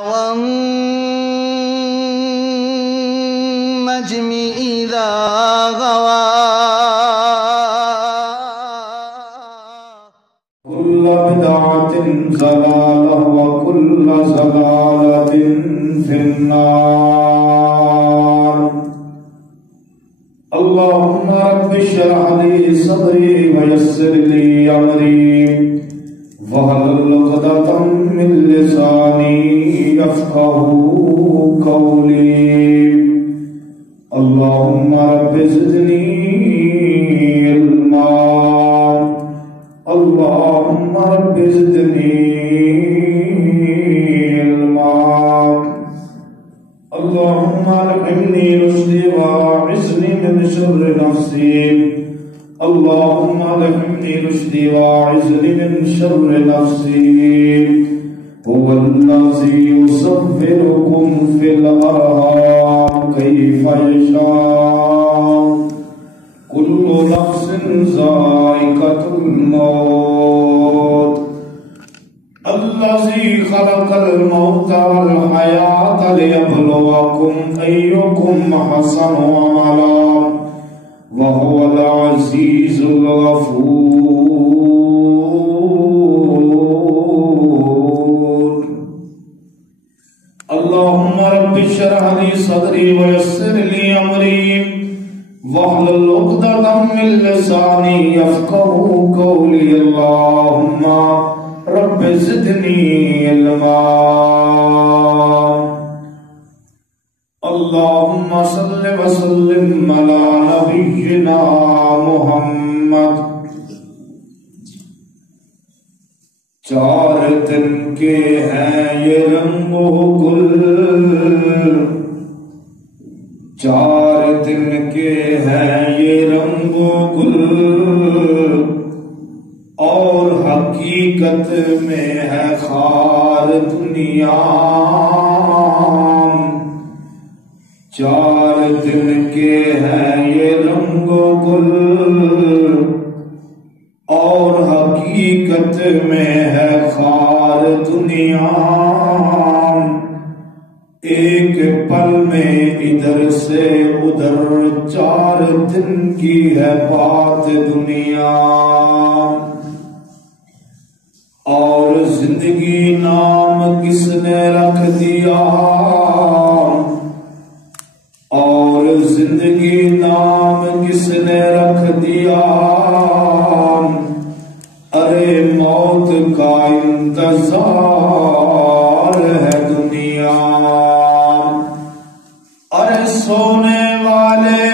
والنجم إذا غوى كل بدعة ضلالة وكل ضلالة في النار. اللهم رب اشرح لي صدري ويسر لي أمري واحلل عقدة من لساني يفقهوا قولي. اللهم رب زدني علما. اللهم رب زدني علما. اللهم الهمني رشدي واعصمني من شر نفسي. اللهم الهمني رشدي واعصمني من شر نفسي. هو الذي يصوركم في الأرحام كيف يشاء. كل نفس ذائقة الموت. الذي خلق الموت والحياة ليبلوكم أيكم أحسن عملا وهو العزيز الغفور. اللهم رب اشرح لي صدري ويسر لي أمري واحلل عقدة من لساني يفقهوا قولي. اللهم رب زدني علما. اللهم صل وسلم على نبينا محمد. چار دن کے ہیں یہ رنگ و گل، چار دن کے ہیں یہ رنگ و گل، اور حقیقت میں ہے خار دنیا. چار دن کے ہیں یہ رنگ و گل، اور حقیقت میں ہے خار دنیا. ایک پل میں ادھر سے ادھر، چار دن کی ہے بات دنیا. اور زندگی نام کس نے رکھ دیا، اور زندگی نام کس نے رکھ دیا. ارے موت کا انتظار ہے دنیا. ارے سونے والے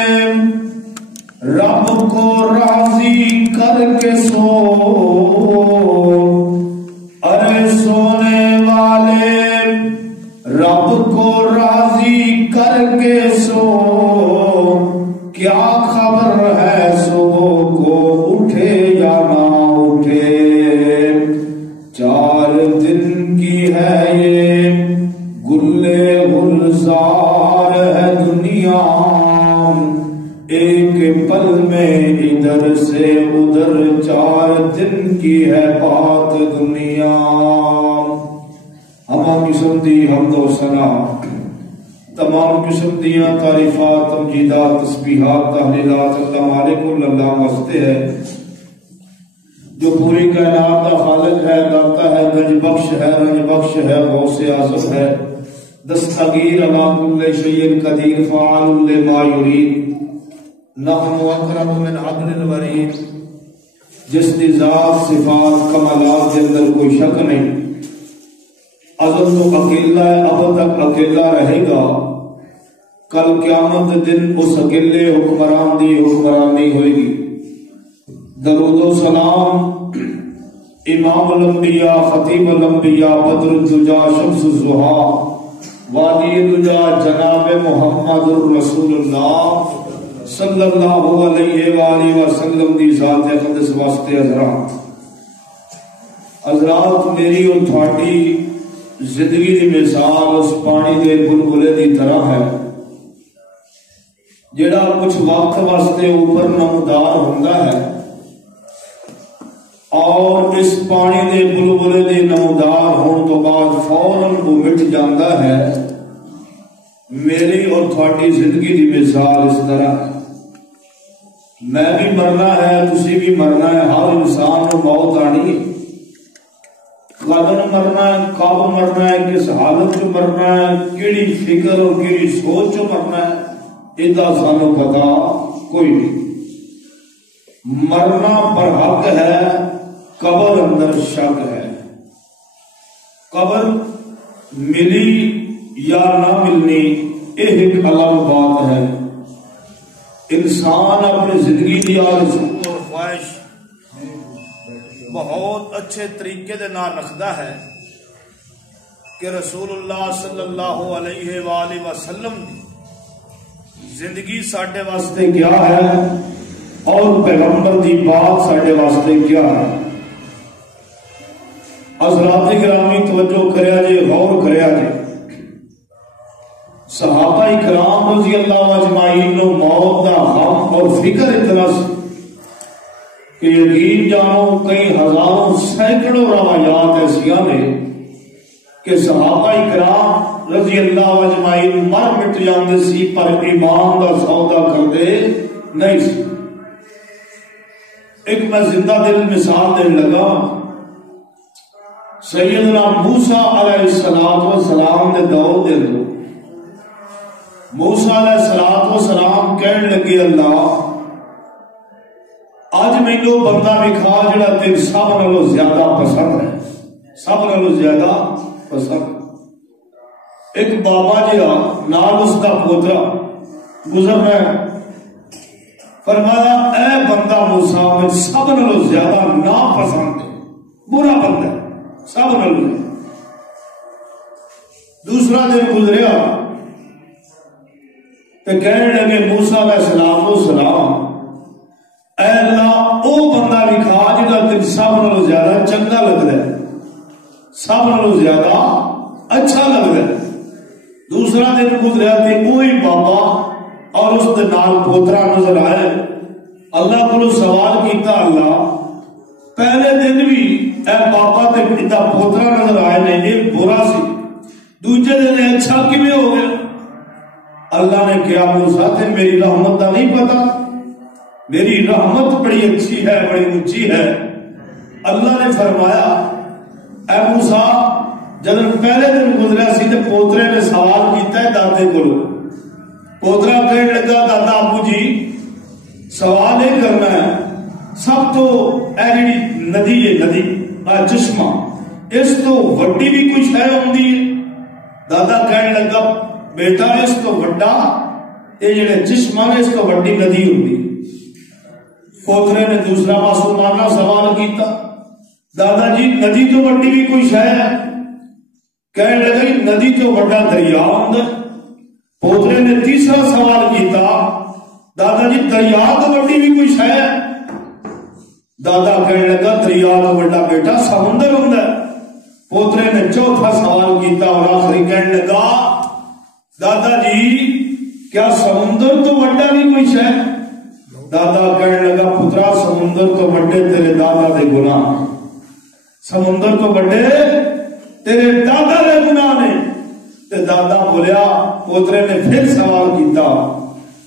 رب کو راضی کر کے سو. ارے سونے والے رب کو راضی کر کے سو. کیا خبر ہے صبح کو اٹھے یا نہ اٹھے. چار دن کی ہے یہ گلے گلزار ہے دنیا. ایک پل میں ادھر سے ادھر، چار دن کی ہے بات دنیا. ہمہ قسم دی حمد و ثنا، تمام قسم دیاں تعریفات، تمجیدات، تسبیحات، تحلیلات اللہ مالک اللہ واسطے ہے، جو پوری کائنات کا خالق ہے، داتا ہے، گنج بخش ہے، رنج بخش ہے، غوث اعظم ہے، دستگیر علی کل شیء قدیر، فعال لما یرید، نحن اقرب من حبل الورید. جس کی ذات صفات کمالات کے اندر کوئی شک نہیں. ازل تو اکیلا ہے، اب تک اکیلا رہے گا. کل قیامت دن اس اکیلے حکمران دی حکمرانی ہوئے گی. درود و سلام امام الانبیاء، خطیب الانبیاء، بدر الدجا، شمس الضحیٰ، والی الدجا، جناب محمد رسول اللہ صلی اللہ علیہ وآلہ وسلم دی ذات اقدس واسطے. حضرات میری اور تھوڑی زندگی دی مثال اس پانی دے بلبلے دی طرح ہے، جڑا کچھ وقت واسطے اوپر نمودار ہوندا ہے، اور اس پانی دے بلبلے دے نمودار ہونے تو بعد فوراً وہ مٹ جاتا ہے. میری اور تھوڑی زندگی دی مثال اس طرح ہے. میں بھی مرنا ہے، تسی بھی مرنا ہے، ہر انسان کو موت آنی ہے. کدن مرنا ہے، کب مرنا ہے، کس حالت چ مرنا ہے، کیڑی فکر اور کیڑی سوچ چ مرنا ہے، ادا سانو پتا کوئی نہیں. مرنا پر حق ہے، قبر اندر شک ہے. قبر ملی یا نہ ملنی یہ ایک الگ بات ہے. انسان اپنی زندگی کی آرزو اور خواہش بہت اچھے طریقے دے نال رکھدا ہے کہ رسول اللہ صلی اللہ علیہ وآلہ وسلم دی زندگی ساڈے واسطے کیا ہے اور پیغمبر دی بات ساڈے واسطے کیا ہے. حضرات گرامی توجہ کریا جے، غور کریا جے. صحابہ کرام رضی اللہ اجمعین نو موت دا غم اور فکر اتنا کہ یقین جانو کئی ہزاروں سینکڑوں روایات ایسیاں نے کہ صحابہ کرام رضی اللہ اجمعین مر مٹ جاندے سی پر ایمان دا سودا کردے نہیں سی. ایک میں زندہ دل مثال دین لگا. سیدنا موسیٰ علیہ السلام دے دور دے دو موسیٰ علیہ السلام کہنے لگے اللہ آج مینوں بندہ وکھا جڑا تیرے سب نالوں زیادہ پسند ہے، سب نالوں زیادہ پسند. ایک بابا جہا نال اس کا پوترا گزر رہا ہے. فرمایا اے بندہ موسیٰ میں سب نالوں زیادہ ناپسند ہے، برا بندہ ہے سب نالوں. دوسرا دن گزریا تو کہنے لگے موسیٰ علیہ السلام اے اللہ او بندہ وکھا جڑا تین سب نالوں زیادہ چنگا لگتا ہے، سب نالوں زیادہ اچھا لگتا ہے. دوسرا دن گزریا تے وہی بابا اور اس دے نال پوترا نظر آئے. اللہ کو سوال کیتا اللہ پہلے دن بھی اے بابا تے پتا پوترا نظر آئے نے یہ برا سی، دوسرے دن اچھا کیویں ہو گیا؟ اللہ نے کیا موسیٰ تے میری رحمت دا نہیں پتا؟ میری رحمت بڑی اچھی ہے، بڑی اونچی ہے. اللہ نے فرمایا اے موسیٰ جب پہلے دن گزریا سی تے پوترے نے سوال کیتا ہے دادے کولوں. پوترا کہنے لگا دادا ابو جی سوال یہ کرنا ہے سب تو اے جڑی ندی ہے، ندی چشمہ اس تو وڈی بھی کوئی شے ہوندی ہے؟ دادا کہنے لگا بیٹا اس تو وڈا یہ جڑے چشمہ نے اس تو وڈی ندی ہوندی. پوترے نے دوسرا معصومانہ سوال کیتا دادا جی ندی تو وڈی بھی کوئی شے ہے؟ کہنے لگا ندی تو وڈا دریا ہوندا. پوترے نے تیسرا سوال کیتا دادا جی دریا تو وڈی بھی کوئی شے ہے؟ دادا کہنے لگا دریا تو وڈا بیٹا سمندر ہوندا. پوترے نے چوتھا سوال کیتا اور آخری کہنے لگا دادا جی کیا سمندر تو وڈا بھی کوئی شے؟ دادا کہنے لگا پترا سمندر تو وڈے تیرے دادا دے گناہ، سمندر تو وڈے تیرے دادا دے گناہ نے. تے دادا بولیا پوترے نے پھر سوال کیتا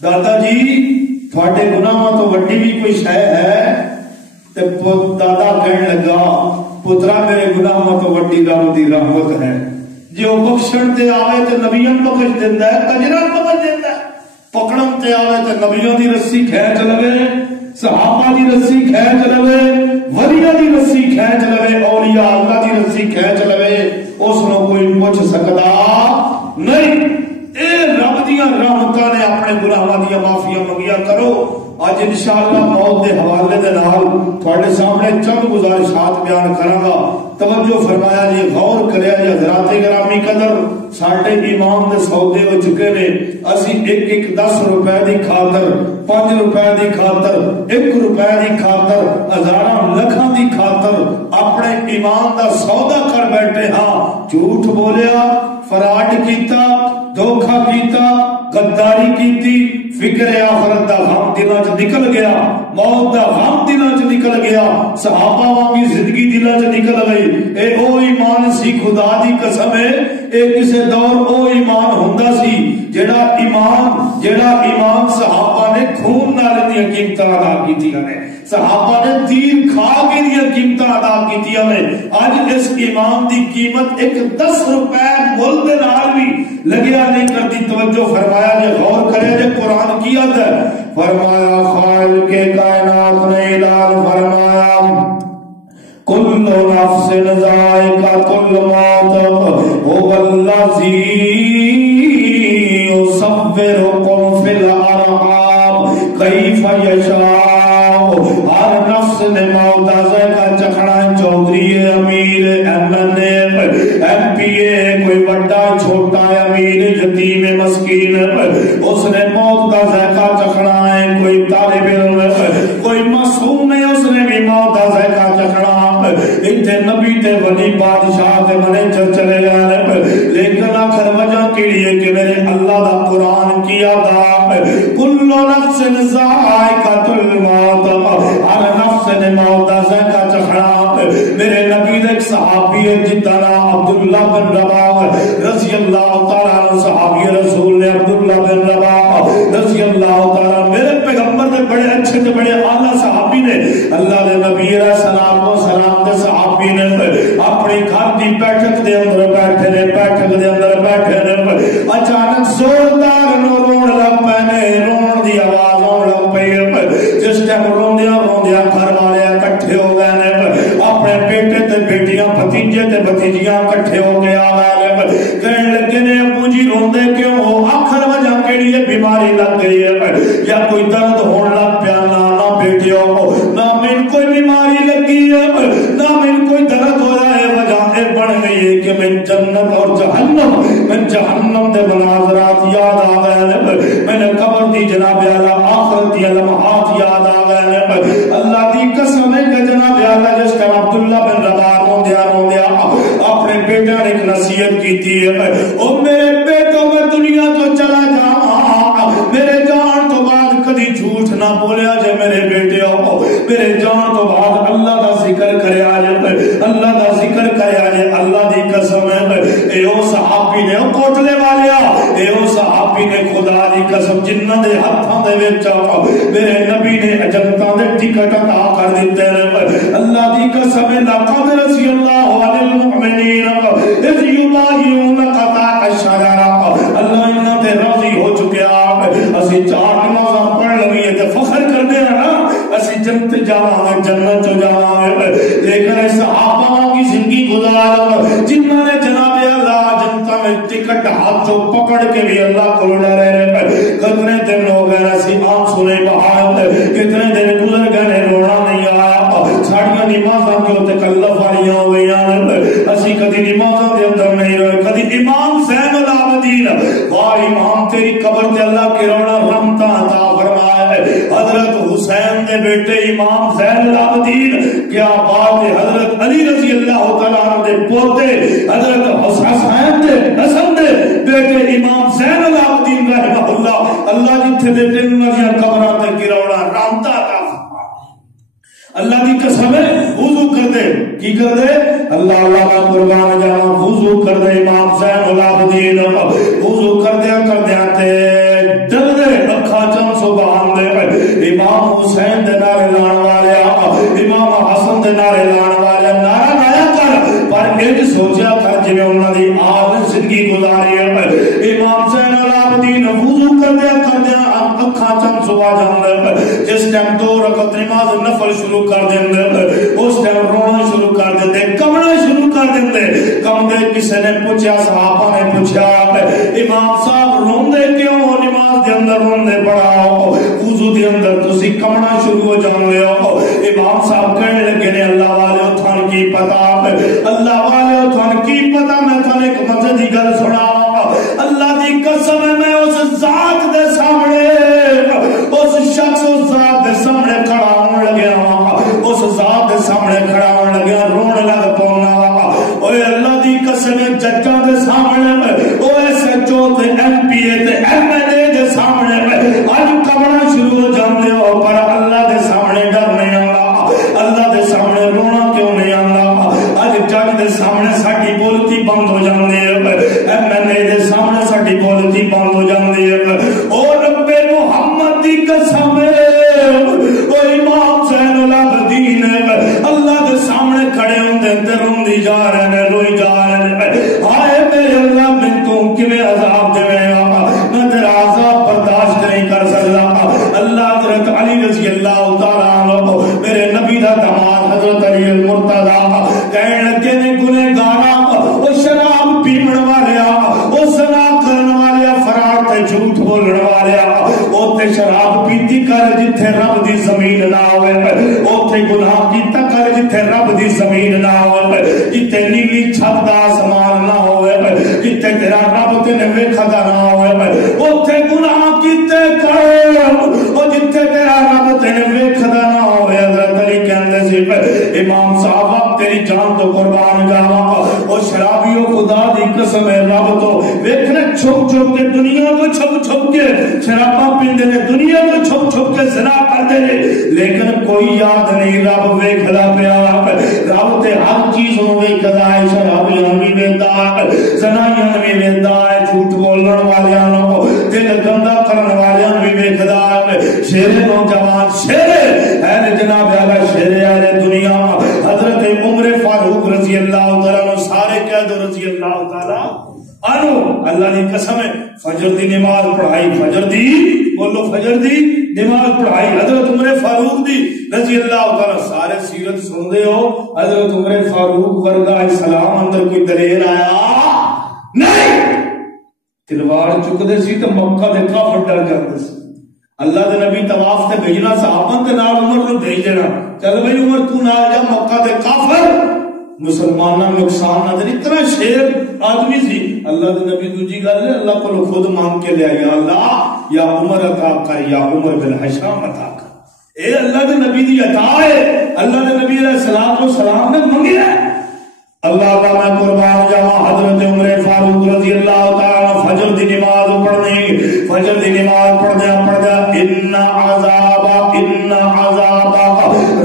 دادا جی تھوڑے گناہ تو وڈی بھی کوئی شے ہے؟ تے دادا کہنے لگا پترا میرے گناہ تو وڈی رب دی رحمت ہے. جو بخشن تے آوے تے نبیوں بخش دیندا ہے، کجرا بخش دیندا ہے. پکڑن تے آوے تے نبیوں دی رسی کھینچ لوے، صحابہ دی رسی کھینچ لوے، ولیاں دی رسی کھینچ لوے، اولیاء اللہ دی رسی کھینچ لوے، اس نو کوئی پوچھ سکدا نہیں. اے رب دیاں رحمتاں نے اپنے گناہاں دیاں معافیاں منگیا کرو. آج انشاءاللہ موت دے حوالے دے نال تھوڑے سامنے چند گزارشات بیان کراں گا. توجہ فرمایا جی، غور کریا جی. حضرات گرامی قدر ساڈے ایمان دے سودے ہو چکے نے. اسی ایک ایک 10 روپے دی خاطر، 5 روپے دی خاطر، 1 روپے دی خاطر، ہزاراں لکھاں دی خاطر اپنے ایمان دا سودا کر بیٹھے ہاں. جھوٹ بولیا، فراڈ کیتا، دھوکھا کیتا، غداری کیتی، فکر آخرت دا غم دلاں چ نکل گیا، موت دا غم دلاں چ نکل گیا، صحابہ وانگی زندگی دلاں چ نکل گئی۔ اے او ایمان سی، خدا دی قسم ہے اے کسے دور او ایمان ہوندا سی جیڑا ایمان صحابہ نے خون نال دی قیمتاں ادا کیتیاں نے، صحابہ نے دین کھا کے دی قیمتاں ادا کیتیاں نے۔ اج اس ایمان دی قیمت ایک 10 روپے مول دے نال بھی لگیا نہیں کرتی۔ توجہ فرمایا جے غور کرے جے قرآن کی آیت ہے، فرمایا خالق کے کائنات نے اعلان فرمایا کل نفس ذائقۃ الموت هو الذی یصورکم فی الارحام کیف یشاء۔ ہر نفس نے موت کا ذائقہ چکھنا، چودھری امیر ایم پی اے، کوئی بڑا چھوٹا امیر یتیم مسکین، اس نے موت کا ذائقہ چکھنا ہے۔ کوئی طالب علم، کوئی معصوم ہے، اس نے بھی موت کا ذائقہ چکھنا۔ اتنے نبی تے ولی بادشاہ تے منیجر چلے گئے، لیکن آخر وجہ کے لیے کہ میرے اللہ دا قرآن کی آداب کل نفس ذائقۃ الموت، ہر نفس نے موت کا ذائقہ چکھنا۔ میرے نبی ایک صحابی ہے جدا نام عبداللہ بن رواح رضی اللہ تعالیٰ عنہ، صحابی رسول نے عبداللہ بن رواح رضی اللہ تعالیٰ، میرے پیغمبر نے بڑے اچھے تے بڑے اعلیٰ صحابی نے، اللہ نے نبی علیہ السلام و سلام دے صحابی نے اپنی گھر دی بیٹھک دے اندر بیٹھے نے، اچانک زوردار نو رون لگ پے نے، رون دی آواز آن لگ پئی۔ جس ٹائم روندیاں گھر والے اکٹھے ہو گئے نے، اپنے بیٹے تے بیٹیاں، بھتیجے تے بھتیجیاں اکٹھے ہو کے آ گئے، کہنے لگے نے ابو جی روندے کیوں ہو؟ آخر وجہ کیڑی ہے؟ بیماری لگ گئی ہے یا کوئی درد ہون لگ پیا؟ نہ بیٹیو، نہ من کوئی بیماری لگی ہے، نہ من کوئی درد ہو رہا ہے، وجہ یہ بن گئی ہے کہ میں جنت اور جہنم دے مناظرات یاد آ گئے، میں نے قبر دی جناب اعلیٰ آخرت دی لمحات یاد آ گئے۔ اللہ دی قسم ہے کہ جناب اعلیٰ جس کا عبداللہ بن رواح روندیا اپنے بیٹے نے ایک نصیحت کی ہے، او میرے بیٹوں میں دنیا تو چلا جا، میرے جان تو بعد کدی جھوٹ نہ بولیا جے میرے بیٹے ہو، میرے جان تو بعد اللہ دا ذکر کریا جے، اللہ دا ذکر کریا جے۔ اللہ دی قسم ہے اے او صحابی نے، او کوٹلے والیا، اے او صحابی نے خدا دی قسم جنہاں دے ہتھاں دے وچ میرے نبی نے اجنتاں دے ٹکٹ عطا کر دتے نے۔ اللہ دی قسم ہے لقد رضی اللہ عن المؤمنین اذ یبایعونک تحت الشجرۃ، اللہ انہاں تے راضی ہو چکیا۔ اسی 4 نمازاں پڑھ لگی تے فخر کرتے ہیں نا اسی جنت جاواں، جنت جاواں، لیکن صحابہ کی زندگی گزار جنہاں نے جناب اللہ جنتا میں ٹکٹ ہاتھوں پکڑ کے بھی اللہ کو ڈرے رہے۔ کتنے دن ہو گئے اسی آنکھ سنے بہار، کتنے دن گزر گئے رونا نہیں آیا، ساڑیاں نمازاں کے اتنے کلف والیاں ہو گئی، اسی کدی نمازاں دے اندر نہیں رہے۔ کدی امام زین العابدین، واہ امام تیری قبر تے اللہ کے رونا رحمتاں عطا فرمایا ہے۔ حضرت حسین دے بیٹے امام زین العابدین، کیا بات ہے، حضرت علی رضی اللہ تعالیٰ عنہ دے پوتے حضرت حسین دے حسن دے بیٹے امام زین العابدین رحمہ اللہ، اللہ جتھے بیٹے انہاں قبراں تے گراونا رحمتاں عطا فرمایا۔ اللہ دی قسم ہے وضو کر دے، کی کر دے؟ اللہ اللہ کا قربان جانا، وضو کر دے امام زین العابدین، وضو کر دیا تے ڈر دے اکھا چم سبحان دے، امام حسین دے نعرے لان والے، امام حسن دے نعرے لان والے، نعرہ لایا کر پر ایک سوچیا کر جی میں انہوں نے آج زندگی گزاری ہے۔ امام زین العابدین وضو کر دیا اکھا چم سبا جان، جس ٹائم 2 رکعت نماز نفل شروع کر دیں، اس ٹائم رونا شروع کر دیتے، کمنا شروع کر دیتے۔ کم دے کسی نے پوچھا، صحابہ نے پوچھا امام صاحب روندے کیوں؟ نماز دے اندر روندے پڑا وضو دے اندر تسی کمنا شروع ہو جاندے ہو۔ امام صاحب کہنے لگے نے اللہ والے تھان کی پتا، اللہ والے تھان کی پتا، میں تھان ایک مزے دی گل سناواں، اللہ دی قسم ہے میں اس ذات دے سامنے، اس شخص اس ذات دے سامنے کھڑا ہون لگیا، اس ذات دے سامنے کھڑا ہون لگیا، رون لگ پونا، اوے اللہ دی قسم ججاں دے سامنے، او ایس ایچ او تے ایم پی اے تے ایم ایل اے ساڈی بولتی بند ہو جاندی ہے او رب محمد دی قسم او امام زین العابدین اللہ دے سامنے کھڑے ہوندے تے روندی جا رہے نے روئی جا رہے نے ہائے میرے اللہ میں تو کیویں عذاب دیویں گا میں تیرا عذاب برداشت نہیں کر سکتا اللہ حضرت علی رضی اللہ تعالی عنہ میرے نبی دا داماد حضرت علی المرتضی کہنے لگے نے گنہگارا او شراب پیمن والیا او زنا کرن والیا فرار تے جھوٹ بولن والیا او تے شراب پیتی کر جتھے رب دی زمین نہ ہوے او تے گناہ کیتا کر جتھے رب دی زمین نہ ہوے جتھے نیلی چھت دا آسمان نہ ہوے جتھے تیرا رب تینے ویکھدا نہ ہوے اوتھے گناہ کیتے کر او جتھے تیرا رب تینے ویکھدا نہ ہوے حضرت علی کہندے سی امام صاحب تیری جان تو قربان جاواں او شرابیو خدا دی قسم ہے رب تو ویکھنے چھپ چھپ کے دنیا کو چھپ چھپ کے شراباں پیندے نے دنیا کو چھپ چھپ کے زنا کردے نے لیکن کوئی یاد نہیں رب ویکھدا پیا رب تے ہر چیز نوں ویکھدا ہے شرابیاں بھی ویکھدا ہے زنائیاں بھی ویکھدا ہے جھوٹ بولن والیاں نوں دل گندا کرن والیاں بھی ویکھدا ہے شیر نوجوان شیر ہے جناب اعلی شیر اہل دنیا حضرت عمر فاروق رضی اللہ تعالی عنہ سارے کہہ دو رضی اللہ تعالی عنہ اللہ دی قسم ہے فجر دی نماز پڑھائی فجر دی بولو فجر دی نماز پڑھائی حضرت عمر فاروق دی رضی اللہ تعالی سارے سیرت سن دے ہو حضرت عمر فاروق ورگا اسلام اندر کوئی دلیر آیا نہیں تلوار چک دے سی تو مکہ دے کافر ڈر جاندے سی اللہ دے نبی طواف تے بھیجنا صحابہ دے نال عمر نوں بھیج دینا چل بھائی عمر تو نال جا مکہ دے کافر مسلماناں نقصان نہ دے اتنا شیر آدمی سی اللہ دے نبی دوجی گل ہے اللہ کو خود مانگ کے لیا یا اللہ یا عمر عطا کر یا عمر بن حشام عطا کر اے اللہ دے نبی دی عطا ہے اللہ دے نبی علیہ الصلوۃ والسلام نے منگی ہے اللہ تعالیٰ قربان جاواں حضرت عمر فاروق رضی اللہ تعالیٰ فجر دی نماز پڑھنی فجر دی نماز پڑھدیا ان عذاب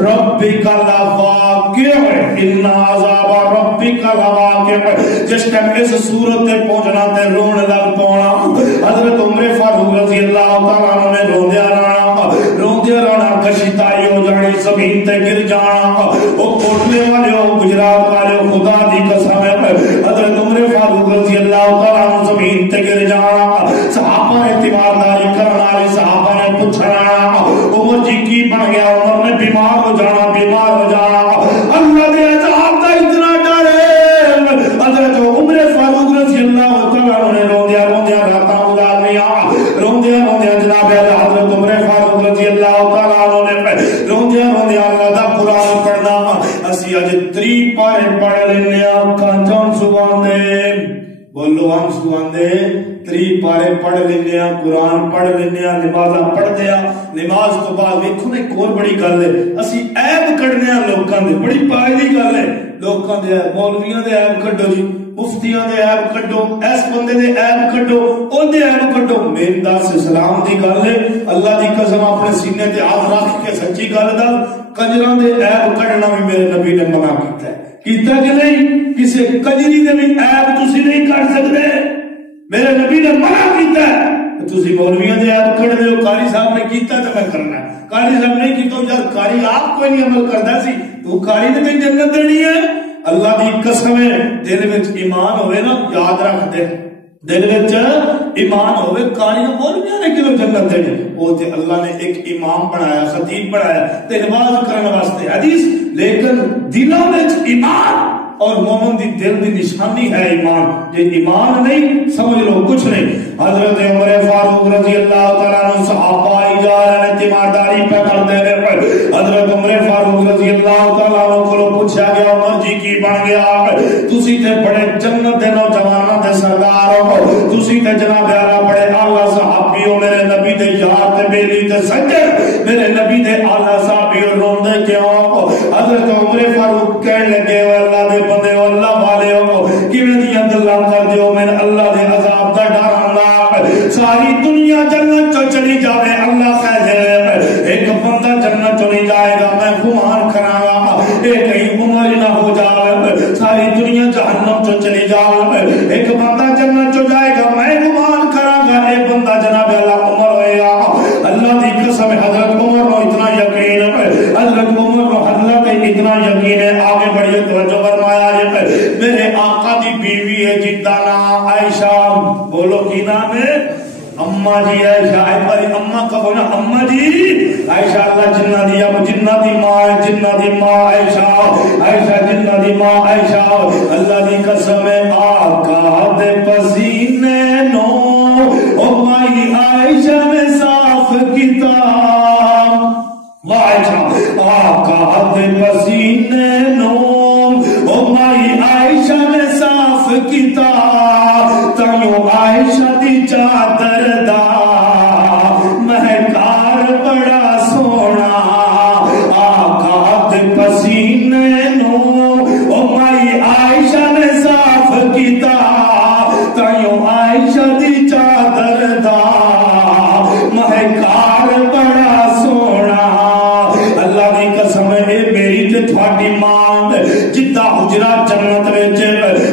ربک لواقع ان عذاب ربک لواقع جس ٹائم اس صورت تے پہنچنا تے رون لگ پونا حضرت عمر فاروق رضی اللہ تعالیٰ نے روندیا رہنا کشتائی ہو جانی زمین تے گر جانا او کوٹلے والے ہو گجرات والے ہو خدا دی قسم ہے حضرت عمر فاروق رضی اللہ تعالیٰ عنہ زمین تے گر جانا صحابہ نے تیمارداری کرنا والے صحابہ نے پوچھنا عمر جی کی بن گیا عمر نے بیمار ہو جانا اللہ دے عذاب دا اتنا ڈر ہے حضرت عمر فاروق رضی اللہ تعالیٰ عنہ نے روندیا راتاں گزارنیاں روندیا جناب حضرت عمر فاروق رضی اللہ تعالیٰ عنہ نے روندیا اللہ دا قرآن پڑھنا اسی اج 3 پارے پڑھ لینے اکھاں چوں سواندے بولو ہم سواندے 3 پارے پڑھ لینے قرآن پڑھ لینے نمازاں پڑھدے نماز تو بعد ویکھو نے کور بڑی گل ہے اسی عیب کڈنے لوکاں دے بڑی پائی دی گل ہے لوکاں دے مولویاں دے عیب کڈو جی مفتیاں دے عیب کڈو اس بندے دے عیب کڈو او دے عیب کڈو میرے دس اسلام دی گل ہے اللہ دی قسم اپنے سینے تے ہاتھ رکھ کے سچی گل دا کنجراں دے عیب کڈنا بھی میرے نبی نے منع کیتا ہے کیتا کہ نہیں کسے کنجری دے بھی عیب تسی نہیں کڈ سکدے میرے نبی نے منع کیتا ہے تسی مولویاں دے عیب کڈ دیو قاری صاحب نے کیتا تے میں کرنا قاری صاحب نے کیتا یار قاری آپ کوئی نہیں عمل کردا سی تو قاری نے تے جنت دینی ہے اللہ دی قسم ہے دل وچ ایمان ہوئے نا یاد رکھ دے دل وچ ایمان ہوئے قاری نے مولویاں نے کیوں جنت دینی او تے اللہ نے ایک امام بنایا خطیب بنایا تے نماز کرنے واسطے حدیث لیکن دلوں وچ ایمان اور مومن دی دل دی نشانی ہے ایمان یہ ایمان نہیں سمجھ لو کچھ نہیں حضرت عمر فاروق رضی اللہ تعالیٰ عنہ صحابہ جا رہے ہیں تیمارداری پہ کرتے ہیں حضرت عمر فاروق رضی اللہ تعالیٰ عنہ کو پوچھا گیا عمر جی کی بن گیا تسی تے بڑے جنت دے نوجواناں دے سردار ہو تسی تے جناب اعلیٰ بڑے اعلیٰ صحابی ہو میرے نبی دے یار تے بیلی تے سجد میرے نبی دے اعلیٰ صحابی ہو روندے کیوں حضرت عمر فاروق کہنے لگے اللہ دے بندے ہو اللہ والے ہو کیویں دیاں گلاں کر دیو میں اللہ دے عذاب دا ڈر اللہ ساری دنیا جنت چ چلی جاوے اللہ کہہ دے ایک بندہ جنت چ نہیں جائے گا میں گمان کراں گا اے کہیں عمر نہ ہو جاوے ساری دنیا جہنم چ چلی جاوے ایک بندہ جنت چ جائے گا میں گمان بولو کی نام ہے؟ اما جی عائشہ. ایک باری اما کا بولا اما جی عائشہ اللہ جنہ دی اب جنہ دی ماں عائشہ عائشہ جنہ دی ماں عائشہ اللہ دی قسم آقا دے پسینے نو او مائی عائشہ نے صاف کتاب عائشہ آقا دے پسینے نو او مائی عائشہ نے صاف کتاب تائیوں عائشہ دی چادر دا مہکار بڑا سونا آقا دے پسینے نو او مائی عائشہ نے صاف کتاب تائیوں عائشہ دی چادر دا مہکار بڑا سونا. اللہ دی قسم ہے میری تے تھوڑی ماں جتا حجرہ جنت وچ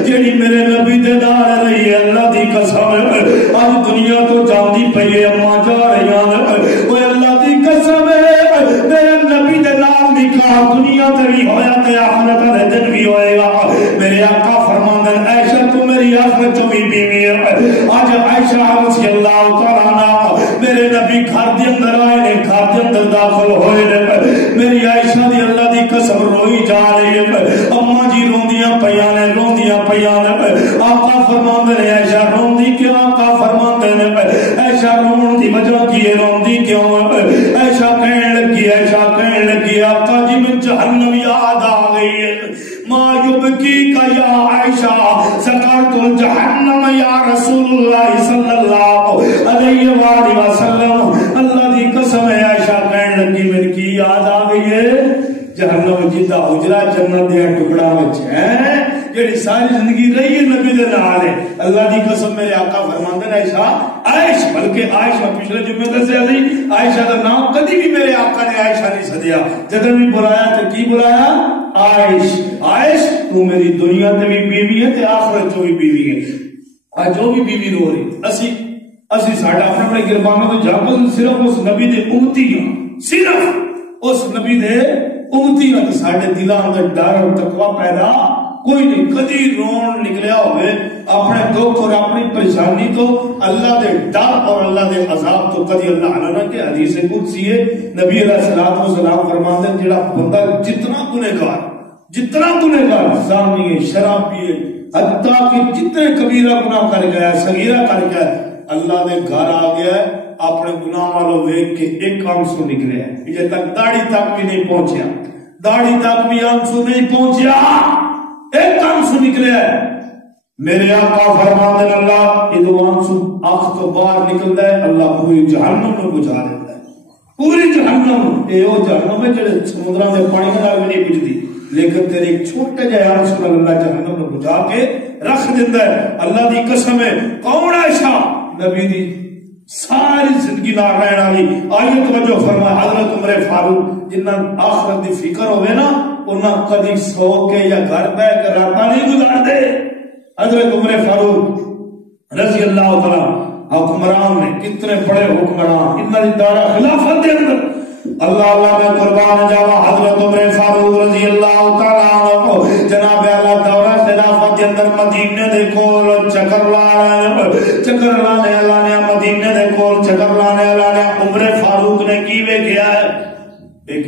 جیڑی میرے نبی دے نال رہی ہے اللہ دی قسم ہے اج دنیا تو جاندی پئی ہے اماں جا رہیاں اوے اللہ دی قسم ہے میرے نبی دے نال نکاح دنیا تے بھی ہویا تے آخرت دے دن بھی ہوئے گا. میرے آقا فرماندے عائشہ تو میری آخرت چ بھی بیوی ہے. اج عائشہ رضی اللہ تعالی عنہا میرے نبی گھر دے اندر آئے نے گھر دے اندر داخل ہوئے نے میری عائشہ دی اللہ دی قسم روئی جا رہی ہے. اماں جی روندیاں پیاں نے آقا فرماندے نے عائشہ روندی کیوں؟ آقا فرماندے نے عائشہ رون دی وجہ کی ہے روندی کیوں؟ عائشہ کہنے لگی آقا جی میں جہنم یاد آ گئی ہے. ما یبکی کا یا عائشہ سکرت الجہنم یا رسول اللہ صلی اللہ علیہ وآلہ وسلم. اللہ دی قسم ہے عائشہ کہنے لگی میری کی یاد آ گئی ہے جہنم جیتا حجرہ جنت دے ٹکڑا وچ ہے جیڑی ساری زندگی رہی ہے نبی دے نال ہے. اللہ دی قسم میرے آقا فرماندے نے عائشہ بلکہ عائشہ پچھلے جمعے دسیا سی عائشہ دا نام کبھی بھی میرے آقا نے عائشہ نہیں سدیا. جدوں بھی بلایا تے کی بلایا؟ عائش تو میری دنیا تے بھی بیوی ہے تے آخرت چ بھی بیوی ہے. آج جو بھی بیوی رو رہی اسی ساڈا اپنے اپنے گربانوں تو جاگل صرف اس نبی دے امتی ہاں صرف اس نبی دے امتی ہاں. ساڈے دلاں اندر ڈر اور تقوی پیدا کوئی نہیں. کدی رون نکلیا ہوئے اپنے دکھ اور اپنی پریشانی تو اللہ دے ڈر اور اللہ دے عذاب تو کدی اللہ عنہ کے حدیث قدسی ہے نبی علیہ الصلوۃ والسلام فرماتے ہیں جڑا بندہ جتنا گنہگار زانی ہے شرابی ہے حتیٰ کہ جتنے کبیرہ گناہ کر گیا صغیرہ کر گیا اللہ دے گھر آ گیا ہے اپنے گناہ والوں دیکھ کے ایک آنسو نکلے ہے یہ تک داڑھی تک بھی نہیں پہنچیا داڑھی تک بھی آنسو نہیں پہنچیا ایک آنسو نکلے ہے. میرے آقا فرماتے ہیں اللہ ادو آنسو آنکھ تو باہر نکلتا ہے اللہ پوری جہنم میں بجھا دیتا ہے. پوری جہنم اے او جہنم ہے جڑے سمندراں دے پانی نال بھی نہیں بجھدی لیکن تیرے ایک چھوٹے جہے آنسو اللہ جہنم میں بجھا کے رکھ دیتا ہے. اللہ دی قسم ہے کون عائشہ نبی دی ساری زندگی نہ رہنے والی آئیے توجہ فرما حضرت عمر فاروق جنہ آخرت دی فکر ہوئے نا انہاں کدی سو کے یا گھر بہ کے راتاں نہیں گزار دے. حضرت عمر فاروق رضی اللہ تعالی حکمران نے کتنے بڑے حکمران انہاں دی دارہ خلافت دے اندر اللہ میں قربان جاوا حضرت عمر فاروق رضی اللہ تعالی عنہ جناب اعلی دورہ خلافت دے اندر مدینے دے کول چکر لانے اللہ نے مدینے دے کول چکر لانے اللہ نے عمر فاروق نے کی ویکھیا ہے ایک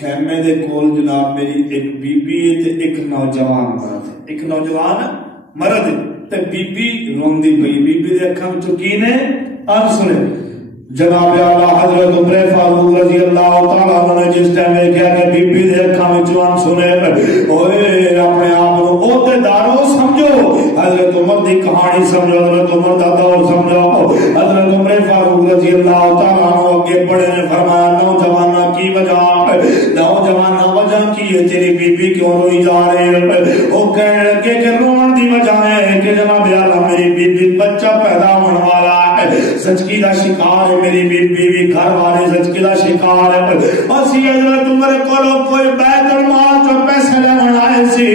خیمے دے کول جناب میری ایک بی بی تے ایک نوجوان مرد تے بی بی روندی پئی بی بی دے اکھاں وچوں کی نے آنسو نے. جناب اعلی حضرت عمر فاروق رضی اللہ تعالی عنہ نے جس ٹائم دیکھا کہ بی بی دے اکھاں وچوں آنسو نے اوئے اپنے آپ نو عہدیدارو سمجھو حضرت عمر دی کہانی سمجھو حضرت عمر دا دور سمجھو. حضرت عمر فاروق رضی اللہ تعالی عنہ اگے بڑے نے فرمایا نوجواناں کی وجہ کی ہے تیری بی بی کیوں روئی جا رہی ہے؟ وہ کہنے لگے کہ رون دی وجہ ہے کہ جناب اعلی میری بی بی بچہ پیدا ہونے والا ہے سچکی دا شکار ہے میری بی بی گھر والے سچکی دا شکار ہے. اسی حضرت عمر کولو کوئی بیت المال تو پیسے لینا آئے سی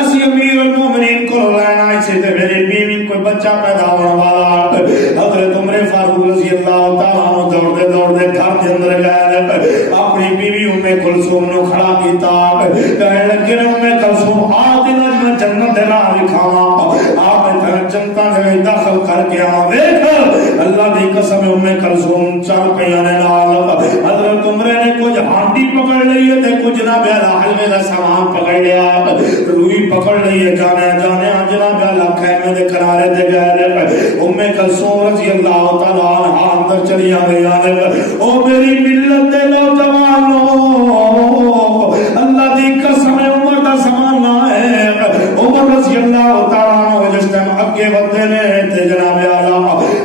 اسی امیر المومنین کو لینا آئے سی تے میری بیوی کوئی بچہ پیدا ہونے والا ہے. حضرت عمر فاروق رضی اللہ تعالیٰ عنہ دوڑ دے گھر دے اندر گئے اپنی بیوی ام کلثوم نو کھڑا کیتا کہنے لگے ام کلثوم آ دن میں جنت دے نال کھاواں آپ نے جنت خدمتاں دے داخل کر کے آ ویکھ اللہ دی قسم ام کلثوم چل پیاں نے نال حضرت عمر نے کچھ ہانڈی پکڑ لئی تے کچھ نہ بیلا حلوے دا سامان پکڑ لیا روئی پکڑ لئی جانے جناب اللہ خیمے دے کنارے تے گئے ام کلثوم رضی اللہ تعالی عنہا اندر چلی گئی او میری ملت دے نوجوانوں اللہ دی قسم عمر دا سامان نہ ہے عمر رضی اللہ تعالی عنہ جس ٹائم اگے ودے نے تے جناب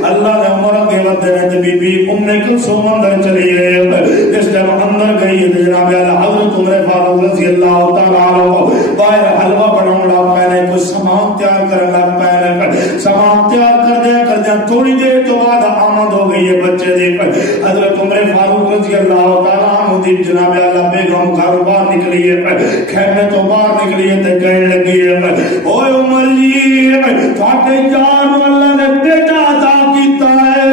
اللہ نے عمر اگے ودے نے تے بی بی ام کلثوم اندر چلی گئی جس ٹائم اندر گئی تے جناب حضرت عمر فاروق رضی اللہ تعالی عنہ باہر حلوہ بناون لگ پے کوئی سامان تیار کرن لگ پے سامان تیار کردے تھوڑی دیر تو بعد آمد ہو گئی ہے بچے دی حضرت عمر فاروق رضی اللہ تعالی عنہ دی جناب اللہ بیگم گھر باہر نکلی ہے خیمے تو باہر نکلی ہے تے کہنے لگی ہے اوے عمر جی تھاڈے جان اللہ نے بیٹا عطا کیتا ہے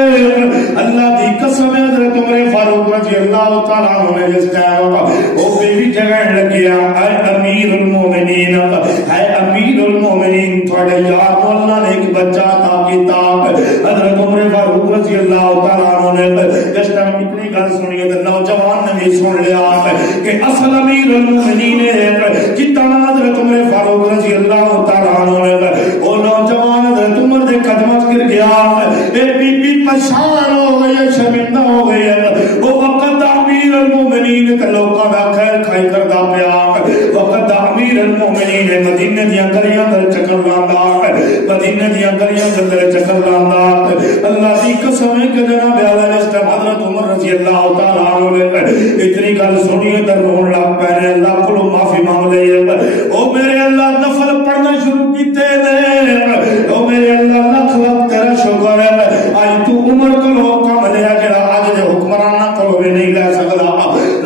اللہ دی قسم ہے حضرت عمر فاروق رضی اللہ تعالی عنہ نے جس ٹائم او بیوی کہنے لگی اے امیر المومنین اے امیر المومنین تھاڈے یار اللہ نے ایک بچہ عطا کیتا حضرت عمر فاروق رضی اللہ تعالی عنہ نے جس ٹائم اتنی گل سنی تے نوجوان نے بھی سن لیا کہ اصل امیر المومنین ہے جتنا حضرت عمر فاروق رضی اللہ تعالی عنہ نے او نوجوان حضرت عمر دے قدموں گر گیا اے بی بی پریشان ہو گئی شرمندہ ہو گئی او وقت امیر المومنین تے لوکاں دا خیر کھائی کردا پیا وقت امیر المومنین مدینے دیاں گلیاں اندر چکر لاندا مدینے دیاں گلیاں اندر چکر لاندا اللہ دی قسم ہے کہ جناب اعلی حضرت عمر رضی اللہ تعالی عنہ نے اتنی گل سنی تے رون لگ پے اللہ کو معافی مانگ لئی او میرے اللہ نفل پڑھنا شروع کیتے نے او میرے اللہ لاکھ لاکھ تیرا شکر ہے اج تو عمر کو حکم لیا جڑا اج دے حکمراناں کو بھی نہیں لے سکدا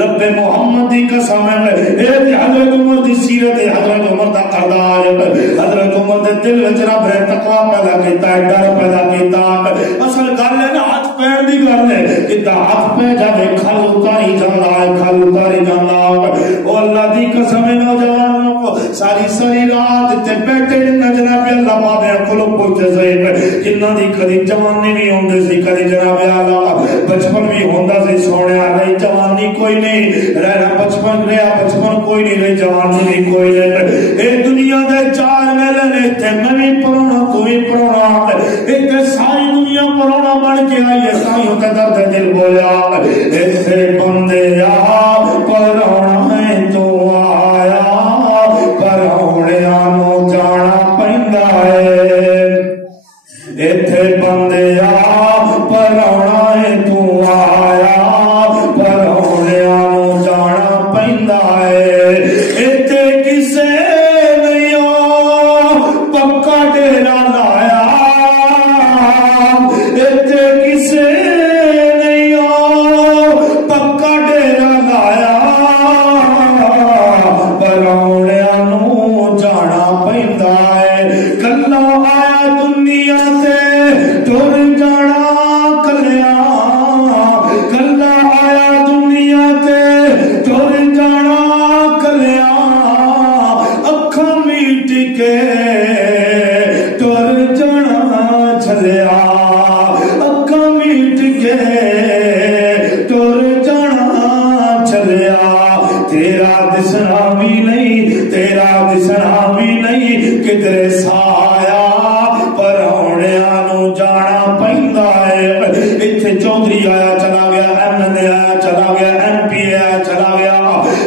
رب محمد دی قسم ہے اے حضرت عمر دی سیرت حضرت عمر دا کردار حضرت عمر دے دل وچ رب نے تقوی پیدا کیتا ہے ڈر پیدا کیتا اصل گل ہے نا ہاتھ پیر دی گل ہے کہ ہاتھ پہ جاوے کھل اتاری جاندا ہے کھل اتاری جاندا او اللہ دی قسم ہے نوجوانوں کو ساری رات تے بیٹھے جناب اللہ بابے کولوں پوچھے سے جنہاں دی کدی جوانی بھی ہوندی سی کدی جناب اللہ بچپن بھی ہوندا سی سونیا رہی جوانی کوئی نہیں رہنا بچپن رہا بچپن کوئی نہیں رہی جوانی بھی کوئی نہیں اے دنیا دے چار ویلے نے تے میں بھی پرونا تو بھی پرونا تے ساری دنیا پرونا بن کے آئی ہے سائیں تے درد دل بولا ایتھے بندے آ پرونا ہے تو آیا پرونیاں نو جانا پیندا ہے ایتھے بندے آ پرونا ہے تو آیا پرونیاں نو جانا پیندا ہے ایتھے کسے نہیں پکا ڈیرا لایا ایتھے کسے نہیں پکا ڈیرا لایا پرونیاں نو جانا پیندا ہے کلا آیا دنیا تے ٹر جانا کلیا کلا آیا دنیا تے ٹر جانا کلیا اکھاں میٹ کے ٹر جانا چھلیا اکھاں میٹ کے ٹر جانا چھلیا تیرا دسنا بھی نہیں تیرا دسنا بھی نہیں کدھر سایا پرونیاں نو جانا پیندا ہے ایتھے چودھری آیا چلا گیا ایم این اے آیا چلا گیا ایم پی آیا چلا گیا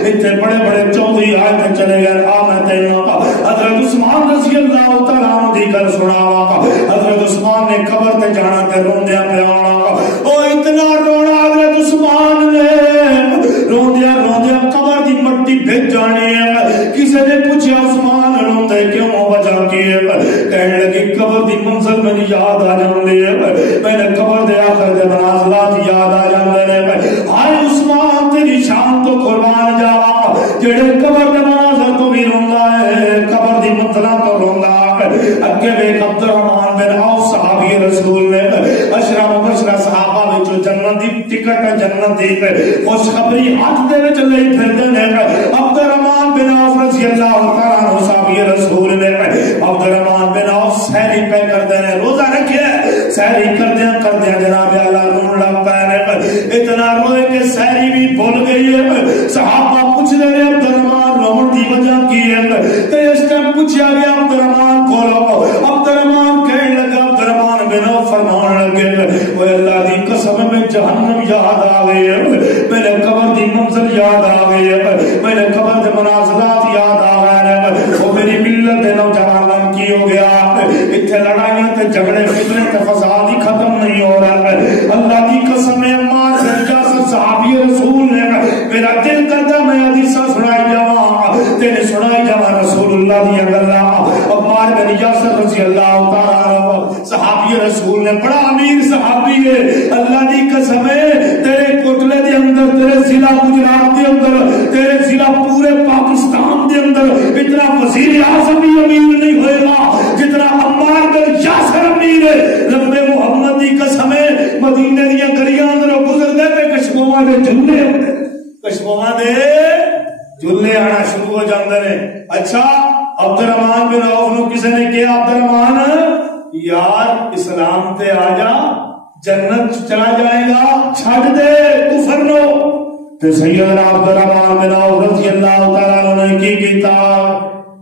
ایتھے بڑے بڑے چودھری آئے تے چلے گئے میں تینوں حضرت عثمان رضی اللہ تعالی عنہ دی گل سناواں حضرت عثمان نے قبر تے جانا تے روندیاں پیا او اتنا رونا حضرت عثمان نے روندیاں قبر دی مٹی بھیج جانی ہے کسی نے پوچھا عثمان روندے کیوں وجہ کی ہے کہنے لگی قبر دی منزل میں یاد آ جاندی ہے میں نے قبر دے آخر دے منازلات یاد آ جاندے ہیں ہائے عثمان تیری شان تو قربان جاوا جڑے قبر دے منازل تو بھی روندا ہے قبر دی منزلاں تو روندا ہے اگے ویکھ عبد الرحمن بن عوف صحابی رسول نے اشرا مبشرہ صحابہ وچ جنت دی ٹکٹ جنت دی خوشخبری ہاتھ دے وچ لے پھردے نے عبد الرحمن الرحمن بن عوف رضی اللہ تعالیٰ عنہ صحابی رسول نے عبد الرحمن بن عوف سحری پہ کرتے ہیں روزہ رکھے سحری کردیا جناب اللہ رون لگ پہ اتنا روئے کہ سحری بھی بھول گئی ہے صحابہ پوچھ رہے عبد الرحمن رون دی وجہ کی ہے تو اس ٹائم پوچھا گیا عبد الرحمن کو لو عبد الرحمن کہنے لگا عبد الرحمن بن عوف فرمان لگے وہ اللہ دی قسم میں جہنم یاد آ گئی ہے میرے قبر دی منزل یاد آ گئی ہے میرے قبر دے مناظرات یاد آ گئے ہیں وہ میری ملت دے نوجوانوں کی ہو گیا اتنے لڑائیاں تے جھگڑے فتنے تے فساد ہی ختم نہیں ہو رہا ہے اللہ کی قسم ہے عمار بن یاسر صحابی رسول نے میرا دل کرتا میں حدیثاں سنائی جاواں تیرے سنائی جاواں رسول اللہ دی گلاں عمار بن یاسر رضی اللہ تعالی عنہ صحابی رسول نے بڑا امیر صحابی ہے اللہ دی قسم ہے تیرے کوٹلے دے اندر تیرے ضلع گجرات دے اندر تیرے ضلع پورے پاکستان دے اندر اتنا وزیر اعظم بھی امیر نہیں ہوئے گا جتنا عمار بن یاسر امیر ہے رب محمد دی قسم ہے مدینے دی گلیاں اندر گزر دے تے کشمواں دے جھولے جھولے آنا شروع ہو جاندے نے اچھا عبد الرحمن بن عوف نو کسی نے کہا عبد الرحمن یار اسلام تے آ جا جنت چلا جائے گا چھڑ دے کفر نو تے سیدنا عبد الرحمن بن عوف رضی اللہ تعالی عنہ نے کی کیتا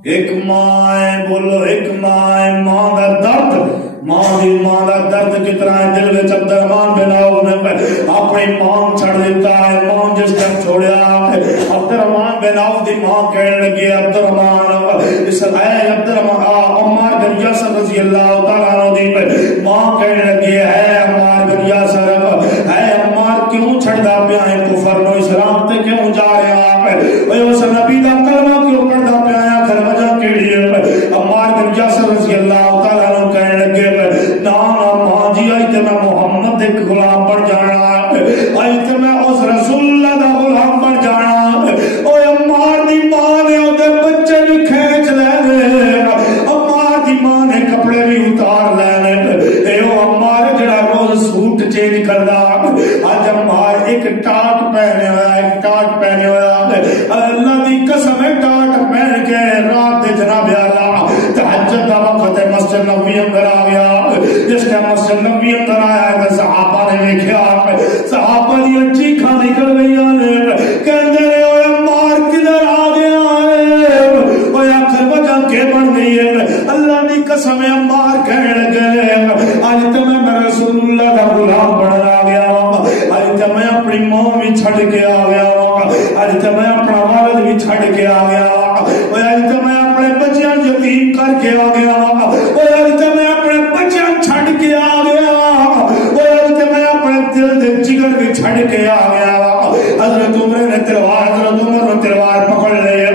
ایک ماں بولو ایک ماں دا درد ماں دا درد کتنا ہے دل وچ عبد الرحمن بن عوف نے اپنی ماں چھڑ دیتا ہے ماں جس ٹائم چھوڑیا عبد الرحمن بن عوف دی ماں کہنے لگی عبد الرحمن اس اے عبد الرحمن عمار بن یاسر رضی اللہ تعالی عنہ دی ماں کہنے لگی ہے عمار بن یاسر اے عمار کیوں چھڑدا پیا ہے کفر نو اسلام تے کیوں جا رہا ہے اے اس نبی دا کلمہ کیوں پڑھدا پیا ہے آخر وجہ کیڑی ہے عمار بن یاسر رضی اللہ تعالی عنہ کہنے لگے نا ماں جی آئی تے میں محمد ایک غلام بن جانا آئی تے میں اس رسول اللہ دا غلام بن جانا اوے عمار دی ماں نے اودے بچے بھی کھینچ لینے عمار دی ماں نے کپڑے بھی اتار لینے اے او عمار جڑا روز سوٹ چینج کردا اج عمار ایک ٹاٹ پہنے ہوا اللہ دی قسم ہے ٹاٹ پہن کے رات دے جناب اعلی تہجد دا وقت مسجد نبوی اندر آ گیا جس کے مسجد نبوی اندر آیا ہے صحابہ نے دیکھا صحابہ دی چیخاں نکل گئیاں نے کہندے نے اوے عمار کدھر آ گیا ہے اوے آخر وجہ کے بن گئی ہے اللہ دی قسم ہے عمار کہنے لگے اج تے میں رسول اللہ دا غلام بن آ گیا اج تے میں اپنی ماں بھی چھڑ کے آ گیا اج تے میں اپنا والد بھی چھڑ کے آ گیا اوے اج تے میں اپنے بچیاں یتیم کر کے آ گیا اوے اج تے میں اپنے بچیاں چھڑ کے آ گیا اوے اج تے میں اپنے دل دے جگر بھی چھڑ کے آ گیا حضرت عمر نے تلوار پکڑ لے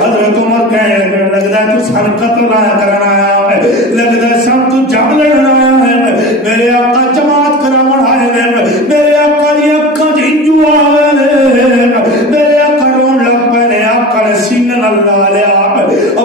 حضرت عمر کہنے لگدا ہے تو سن قتل نہ کرنا آیا لگدا ہے سب تو جنگ لڑنا آیا ہے میرے آقا جماعت کراون آئے نے میرے آقا دی اکھاں جنجو آ گئے میرے آقا رون لگ پے نے آقا نے سینے نال لا لیا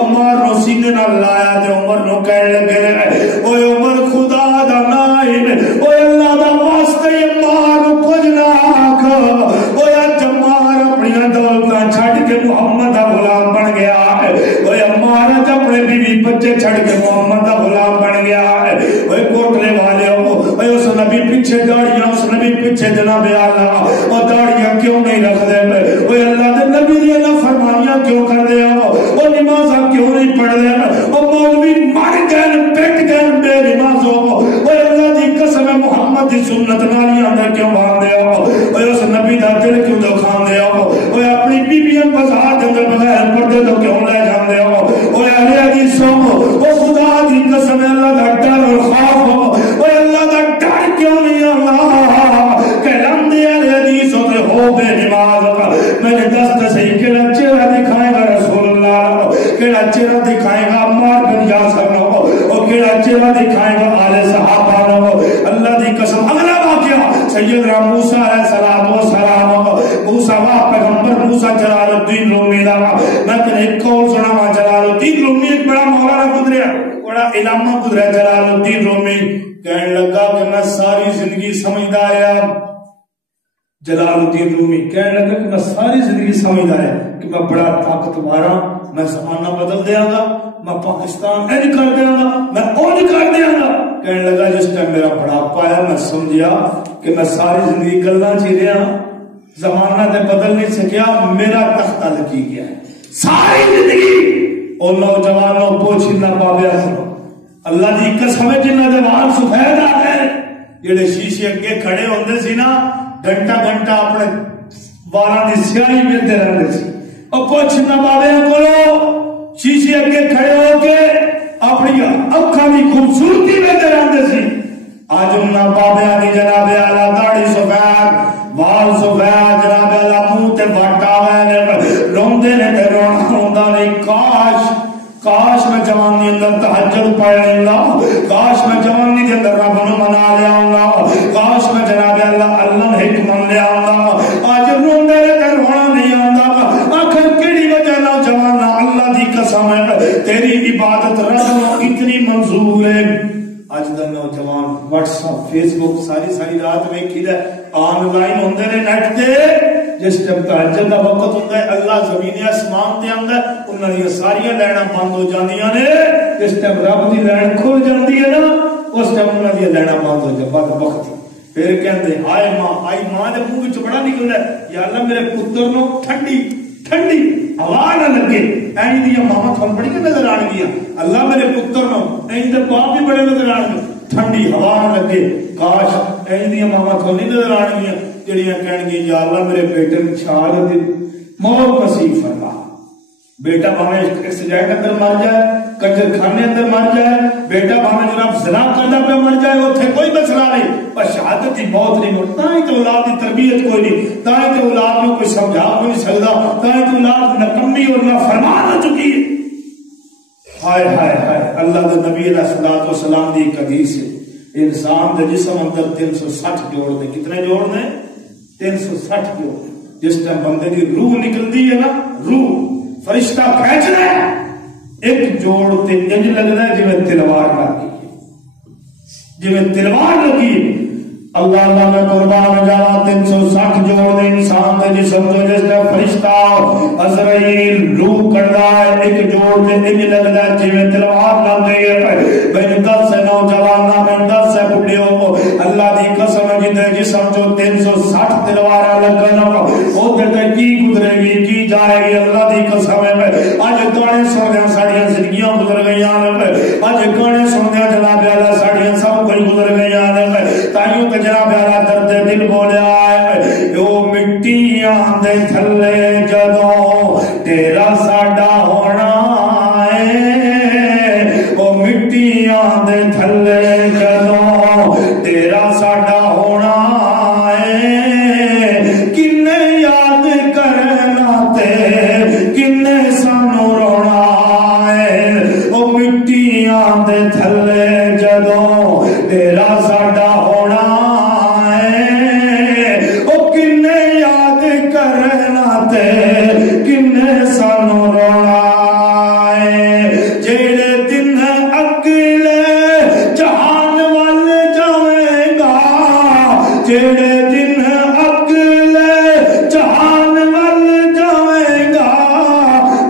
عمر نو سینے نال لایا تے عمر نو کہنے لگے اوے عمر خدا دا نائن اوے اللہ دا واسطے عمر کچھ نہ آکھ اوے عمر اپنی دولتاں چھڈ کے محمد دا غلام بن گیا اوے عمر اپنے بیوی بچے چھڈ کے محمد دا غلام بن گیا اوے کوٹلے والے اوے اس نبی پیچھے داڑیاں اس نبی پیچھے جناب اعلی او داڑیاں کیوں نہیں رکھ دے اوے اللہ دے نبی دی فرمانیاں کیوں کر دے او نمازاں کیوں نہیں پڑھ دے او مولوی مر گئے پٹ گئے بے نمازوں اوے اللہ دی قسم محمد دی سنت نالیاں اندر کیوں باندھ دے اوے اس نبی دا دل کیوں دکھان دے اوے اپنی بیویاں بازار دے اندر بغیر پردے تو کیوں لے جان دے اوے اہل حدیثوں او خدا دی قسم اللہ دا ڈر اور خوف اوے اللہ دا ڈر کیوں نہیں اللہ کلام دے اہل حدیثوں تے ہو بے نماز میرے دست صحیح کیڑا چہرہ دکھائے گا رسول اللہ کیڑا چہرہ دکھائے گا عمار بن یاسر او کیڑا چہرہ دکھائے گا آل صحابہ اللہ دی قسم اگلا واقعہ سیدنا موسیٰ علیہ السلام موسیٰ پیغمبر موسیٰ جلال الدین رومی دا میں تیرے ایک قول سنا جلال الدین رومی ایک بڑا مولانا گزریا بڑا علامہ گزریا جلال الدین رومی کہنے لگا کہ میں ساری زندگی سمجھدا رہا جلال الدین رومی کہنے لگا کہ میں ساری زندگی سمجھدا ہے کہ میں بڑا طاقتور ہاں، میں زمانہ بدل دیاں گا، میں پاکستان اینج کر دیاں گا، میں اونج کر دیاں گا۔ کہنے لگا جس ٹائم میرا بڑھاپا آیا میں سمجھیا کہ میں ساری زندگی گلاں چ رہا، زمانہ تے بدل نہیں سکیا، میرا تختہ لگی گیا ہے۔ ساری زندگی اور نوجوانوں پوچھنا پاویا کرو، اللہ دی قسم ہے جنہاں دے وال سفید آ گئے، جڑے شیشے اگے کھڑے ہوندے سی نا، گھنٹہ گھنٹہ اپنے والاں دی سیاہی ویندے رہندے سی، اور پوچھنا پاویا کرو شیشے اگے کھڑے ہو کے اپنی اکھاں دی خوبصورتی ویندے رہندے سی۔ آج انہاں بابیاں دی جناب اعلیٰ داڑھی سفید، وال سفید، جناب اعلیٰ منہ تے وٹ آوے روندے نے تے رونا ہوندا نہیں۔ کاش میں جوانی اندر تہجد پڑھ لینا، کاش میں جوانی کے اندر رب نو منا لیا ہوں، کاش میں جناب اللہ نے من لیا ہوں۔ آج روندے نے تے رونا نہیں آندا، آخر کیڑی وجہ نال جوانا؟ اللہ دی قسم ہے تیری عبادت رب نو اتنی منظور ہے۔ اج دا نوجوان واٹس ایپ فیس بک ساری رات ویکھی دے، آن لائن ہوندے نے نیٹ تے، جس ٹائم تہجد دا وقت ہوندا ہے اللہ زمین آسمان تے آندا ہے، انہاں دی ساری لائناں بند ہو جاندیاں نے۔ جس ٹائم رب دی لائن کھل جاندی ہے نا، اس ٹائم انہاں دی لائناں بند ہو جاندیاں، بدبختی۔ پھر کہندے ہائے ماں دے منہ وچ بڑا نکلدا ہے، یا اللہ میرے پتر نو ٹھنڈی ہوا نہ لگے، اینج دیاں ماواں تھانوں بڑی نظر آن گیا، اللہ میرے پتر نو، اینج دے باپ بھی بڑے نظر آن گے، ٹھنڈی ہوا نہ لگے۔ کاش اینج دیاں ماواں تھانوں نہیں نظر آن گیا جڑیاں کہن گے یا اللہ میرے بیٹے نوں چھال دے، موت نصیب فرما۔ بیٹا بھاویں ایکسیڈنٹ اندر مر جائے، کنجر خانے اندر مر جائے، بیٹا بھاویں جناب زنا کردا پہ مر جائے، اوتھے کوئی مسئلہ نہیں، پر شہادت دی موت نہیں مرد۔ تاں ہی تے اولاد دی تربیت کوئی نہیں، تاں ہی تے اولاد نوں کوئی سمجھا کوئی نہیں سکدا، تاں ہی تے اولاد نکمی اور نافرمان ہو چکی ہے۔ ہائے ہائے ہائے، اللہ دے نبی علیہ الصلوۃ والسلام دی ایک حدیث ہے، انسان دے جسم اندر 360 جوڑ نے، کتنے جوڑ نے؟ 360 جوڑ۔ جس ٹائم بندے دی روح نکلدی ہے نا، روح فرشتہ کھینچنا ہے، ایک جوڑ تے انج لگدا ہے جویں تلوار لگی ہے، جویں تلوار لگی ہے۔ اللہ میں قربان جاواں 360 جوڑ انسان دے جسم تو جس ٹائم فرشتہ عزرائیل روح کڑدا ہے، ایک جوڑ تے انج لگدا ہے جویں تلوار لگ گئی ہے۔ میں دس نوجواناں میں دس بڈھیو، اللہ دی قسم جے جسم جو 360 تلوار لگن او تے کی گزرے گی کی جائے گی، اللہ دی قسم ہے۔ اج گانے سنیاں ساڈیاں زندگیاں گزر گئیاں نے، اج گانے سنیاں جناب اعلی ساڈیاں سب کچھ گزر گئیاں نے، تائیوں تے جناب اعلی درد دل بولیا ہے، او مٹیاں دے تھلے جدوں تیرا ساڈا ہونا ہے، او مٹیاں دے تھلے جدوں تیرا ساڈا ہونا ہے، کنے یاد کرنا تے کنے سانو رونا ہے، او مٹیاں دے تھلے جدوں تیرا ساڈا ہونا ہے، او کنے یاد کرنا تے کنے سانو رونا ہے، جیڑے دن اگلے جہان وال جاویں گا، جیڑے دن اگلے جہان وال جاویں گا،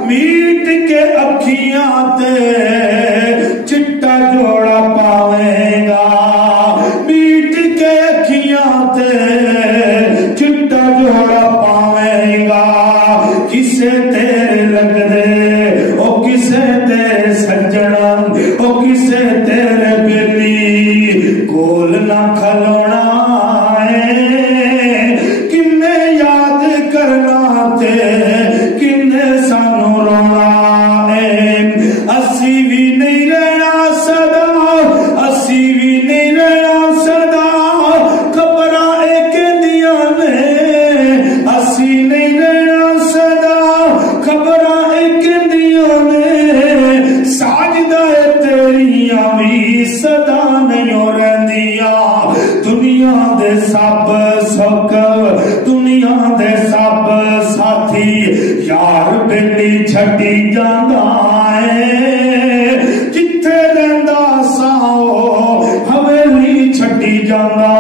میٹ کے اکھیاں تے چٹا جوڑا پاویں گا، میٹ کے اکھیاں تے چٹا جوڑا پاویں گا، کسے تیرے لگ دے او کسے تیرے سجنا، او کسے تیرے بیلی کول نہ کھلونا ہے، کنے یاد کرنا تے کنے سانو رونا ہے، اسی بھی نہیں رہنا سدا، اسی بھی نہیں رہنا سدا، خبراں ایک دیاں نے، اسی نہیں رہنا سدا، خبراں ایک دیاں نے، ساجدہ تیریاں بھی صدا نہیں ہو رہندیاں، دنیا دے سب سکھ، دنیا دے سب ساتھی یار بیلی چھٹی جاندا ہے، جتھے رہندا ساؤ حویلی چھٹی جاندا،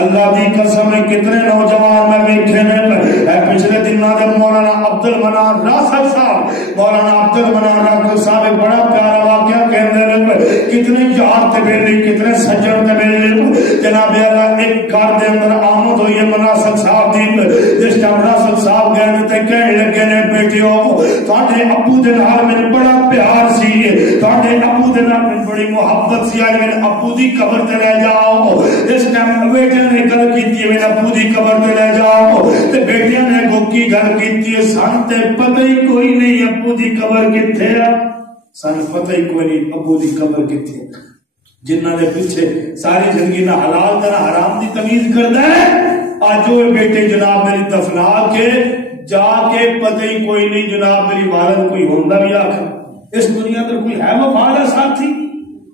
اللہ دی قسم کتنے نوجوان میں ویکھے نے پچھلے دنوں دے مولانا عبد المنان راسد صاحب مولانا عبد المنان راسد صاحب ایک بڑا پیارا واقعہ کہندے نے کتنے یار تے بیلی کتنے سجن تے بیلی جناب اللہ ایک گھر دے اندر آمد ہوئی ہے مناسب صاحب دی جس ٹائم راسد صاحب گئے تے کہنے لگے نے بیٹیو تواڈے ابو دے نال مینوں بڑا پیار سی تواڈے ابو دے نال مینوں بڑی محبت سی آج میرے ابو دی قبر تے لے جاؤ اس ٹائم بیٹے نے گل کیتی میرے ابو دی قبر تے لے جاؤ تے بیٹیاں نے گوکی گل کیتی ہے سن تے پتہ ہی کوئی نہیں ابو دی قبر کتھے ہے سن پتہ ہی کوئی نہیں ابو دی قبر کتھے ہے جنہاں دے پیچھے ساری زندگی نہ حلال تے نہ حرام دی تمیز کردا ہے آج وہ بیٹے جناب میری دفنا کے جا کے پتہ ہی کوئی نہیں جناب میری والد کوئی ہوندا بھی آخر اس دنیا تے کوئی ہے وفادار ساتھی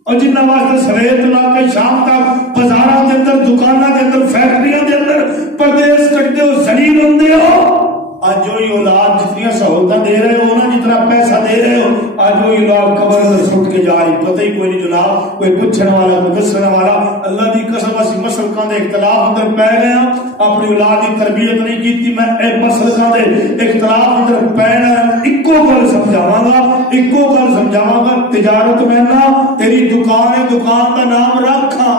اور جنہ واسطے سویر تو لا کے شام تک بازاراں دے اندر دکاناں دے اندر فیکٹریاں دے اندر پردیس کٹتے ہو ذلیل ہوندے ہو آج جو اولاد جتنی سہولتیں دے رہے ہو نا جتنا پیسہ دے رہے ہو آج وہ اولاد قبر اندر سٹ کے جا رہی پتہ ہی کوئی نہیں جناب کوئی پوچھنے والا کوئی دسنے والا اللہ دی قسم اسی مسلکاں دے اختلاف اندر پے گئے اپنی اولاد کی تربیت نہیں کیتی میں اے مسلکاں دے اختلاف اندر پینا اکو گل سمجھاواں گا تجارت میں نہ تیری دکان ہے دکان کا نام رکھا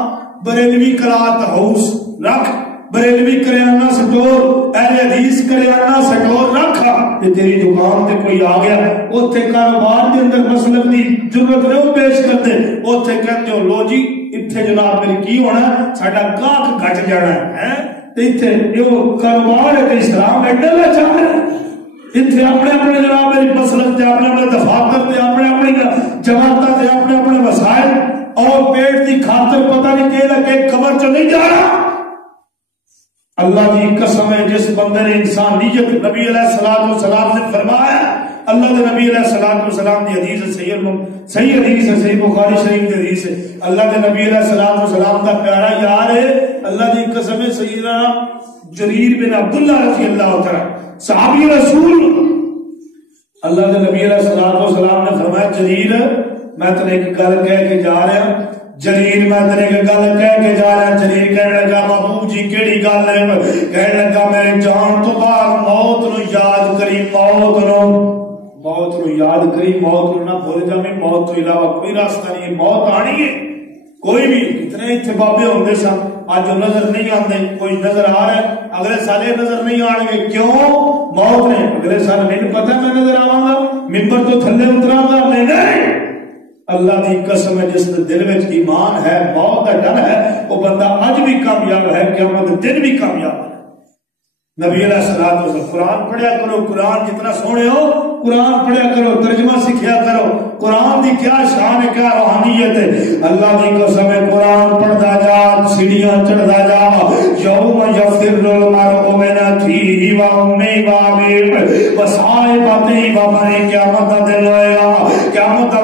بریلوی کلاتھ ہاؤس رکھ بریلوی کریانہ سٹور اہل حدیث کریانہ سٹور رکھا تے تیری دکان تے کوئی آ گیا اوتھے کاروبار دے اندر مسلک دی ضرورت نہیں پیش کرتے اوتھے کہتے ہو لو جی ایتھے جناب میری کی ہونا ساڈا گاہک گھٹ جانا ہے تے ایتھے یہ کاروبار ہے تے اسلام ایڈا چاہ رہا ہے ایتھے اپنے اپنے جناب میری مسلک تے اپنے اپنے دفاتر تے اپنے اپنے جماعتاں تے اپنے اپنے وسائل اور پیٹ دی خاطر پتہ نہیں کہ لگے قبر چ نہیں جا رہا اللہ کی قسم ہے جس بندے نے انسانیت نبی علیہ الصلوۃ والسلام نے فرمایا اللہ کے نبی علیہ الصلوۃ والسلام کی حدیث ہے صحیح حدیث ہے صحیح بخاری شریف کی حدیث ہے اللہ کے نبی علیہ الصلوۃ والسلام کا پیارا یار ہے اللہ کی قسم ہے سیدنا جریر بن عبداللہ رضی اللہ تعالی صحابی رسول اللہ کے نبی علیہ الصلوۃ والسلام نے فرمایا جریر میں تمہیں ایک گل کہہ کے جا رہا ہوں جریر میں تیرے کے گل کہہ کے جا رہا جریر کہنے لگا محبوب جی کیڑی گل ہے کہنے لگا میرے جان تو بعد موت نو یاد کری موت نو یاد کری موت نو نہ بھول جاویں موت تو علاوہ کوئی راستہ نہیں موت آنی ہے کوئی بھی اتنے اتنے بابے ہوندے سن اج نظر نہیں آندے کوئی نظر آ رہا ہے اگلے سال نظر نہیں آن گے کیوں موت نے اگلے سال نہیں پتہ میں نظر آواں گا ممبر تو تھلے اتراں گا میں نہیں اللہ کی قسم ہے جس دل میں ایمان ہے موت کا ڈر ہے وہ بندہ اج بھی کامیاب ہے قیامت دن بھی کامیاب ہے نبی علیہ الصلوۃ والسلام قرآن پڑھیا کرو قرآن جتنا سونے ہو قرآن پڑھیا کرو ترجمہ سیکھیا کرو قرآن دی کیا شان ہے کیا روحانیت ہے اللہ کی قسم ہے قرآن پڑھدا جا سیڑھیاں چڑھدا جا یوم یفر المرء من اخیہ و امیہ و ابیہ و صاحبتہ و بنیہ قیامت دا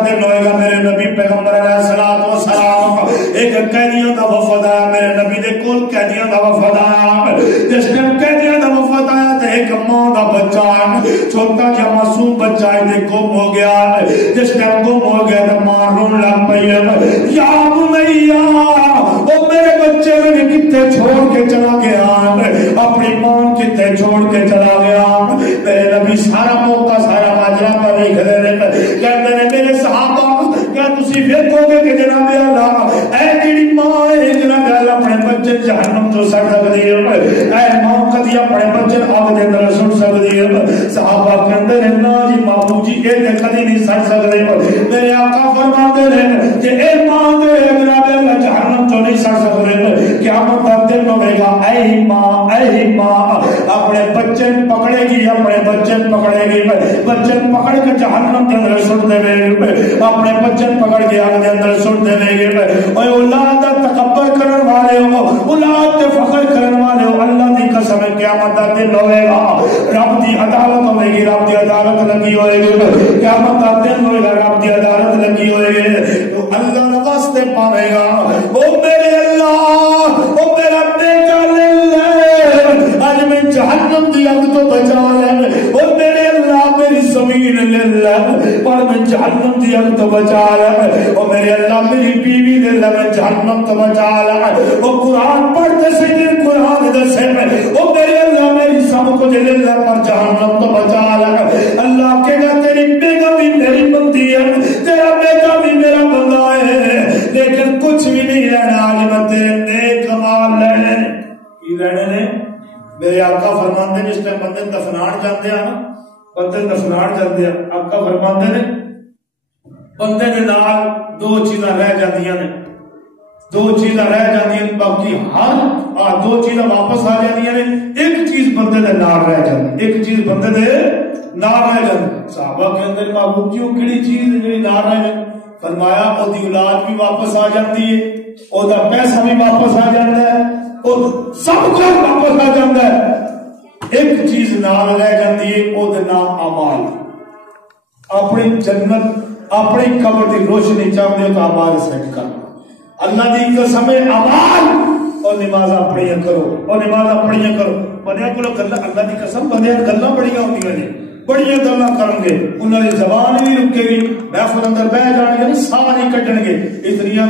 دن ہوئے گا میرے نبی پیغمبر علیہ الصلوۃ والسلام ایک قیدیاں دا وفد آیا میرے نبی دے کول قیدیاں دا وفد آیا جس نے قیدیاں دا وفد آیا تے ایک ماں دا بچہ چھوٹا جا معصوم بچہ تے گم ہو گیا جس نے گم ہو گیا تے ماں رون لگ پئی یا بنیا او میرے بچے نے کتے چھوڑ کے چلا گیا اپنی ماں کتے چھوڑ کے چلا گیا میرے نبی سارا موقع سارا ماجرا پر لکھ دے کہتے ہیں میرے صحابہ کیا تسی ویکھو گے کہ جناب اللہ اے جڑی ماں ہے جناب اللہ اپنے بچے جہنم تو سڑ سکتی ہے اے ماں کدی اپنے بچے آگ دے اندر سڑ سکتی ہے صحابہ کہتے ہیں نا جی بابو جی اے کدی نہیں سڑ سکتے میرے آقا فرماتے ہیں کہ اے ماں دے جناب اللہ جہنم تو نہیں سڑ سکتے قیامت کا دن ہوے گا اے ماں اپنے بچے پکڑے گی اپنے بچے پکڑے گی بچے پکڑ کے جہنم کے اندر سٹ دے اپنے بچے پکڑ کے آگ دے اندر سٹ دے اوے اولاد دا تکبر کرن والے ہو اولاد تے فخر کرن والے ہو اللہ دی قسم ہے قیامت دا دن ہوے گا رب دی عدالت ہوے گی رب دی عدالت لگی ہوے گی قیامت دا دن ہوے گا رب دی عدالت لگی ہوے گی تو اللہ نے واسطے پاوے گا او میرے اللہ او میرا بیٹا لے اج میں جہنم دی اگ تو بچا لے او میرے اللہ میری زمین لے پر میں جہنم دی اگ تو بچا لے او میرے اللہ میری بیوی لے میں جہنم تو بچا لا وہ قرآن پڑھتے سے کہ قرآن دسے میں وہ میرے اللہ میری سب کو جلے اللہ پر جہنم تو بچا لا اللہ کے گا تیری بیگا بھی میری بندی ہے تیرا بیگا بھی میرا بندہ ہے لیکن کچھ بھی نہیں رہنا آج میں تیرے نیک کمال لینے کی رہنے نے میرے آقا فرماندے نے اس ٹائم بندے دفنان جاتے ہیں بندے دفنان جاتے ہیں آقا فرماندے نے بندے کے نال دو چیزاں رہ جاندیاں نے دو چیزاں رہ جاندیاں باقی ہر دو چیزاں واپس آ جاندیاں نے ایک چیز بندے دے نال رہ جاندی ایک چیز بندے دے نال رہ جاندی صحابہ کے اندر محبوب کیوں کیڑی چیز میری نال رہ جاندی فرمایا او دی اولاد بھی واپس آ جاندی ہے او دا پیسہ بھی واپس آ جاندا ہے او سب کچھ واپس آ جاندا ہے ایک چیز نال رہ جاندی ہے او دے نام اعمال اپنی جنت اپنی قبر کی روشنی چاہتے ہو تو اعمال سیٹ کر اللہ دی قسم اعمال اور نماز پڑھیا کرو اور نماز پڑھیا کرو بندیاں کو اللہ دی قسم بندیاں گلاں بڑیاں ہوندیاں نے بڑیاں گلاں کرن گے انہاں دی زبان بھی رکے گی محفل اندر بیٹھ جان گے ساری کڈن گے اتنیاں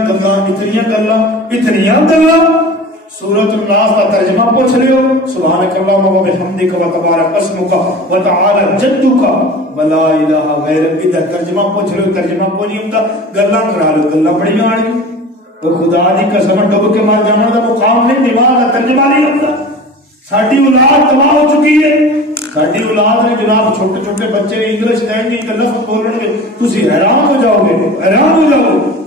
گلاں سورۃ الناس کا ترجمہ پوچھ لیو سبحانک اللہم و بحمدک و تبارک اسمک و تعالی جدک ولا الہ غیرک دا ترجمہ پوچھ لیو ترجمہ کو نہیں ہوندا گلاں کرا لو گلاں بڑیاں آن گی تو خدا دی قسم ڈب کے مار جانا دا مقام نہیں نماز دا ترجمہ نہیں ہوندا ساڈی اولاد تباہ ہو چکی ہے ساڈی اولاد نے جناب چھوٹے چھوٹے بچے انگلش لیں گے لفظ بولن گے تسی حیران ہو جاؤ گے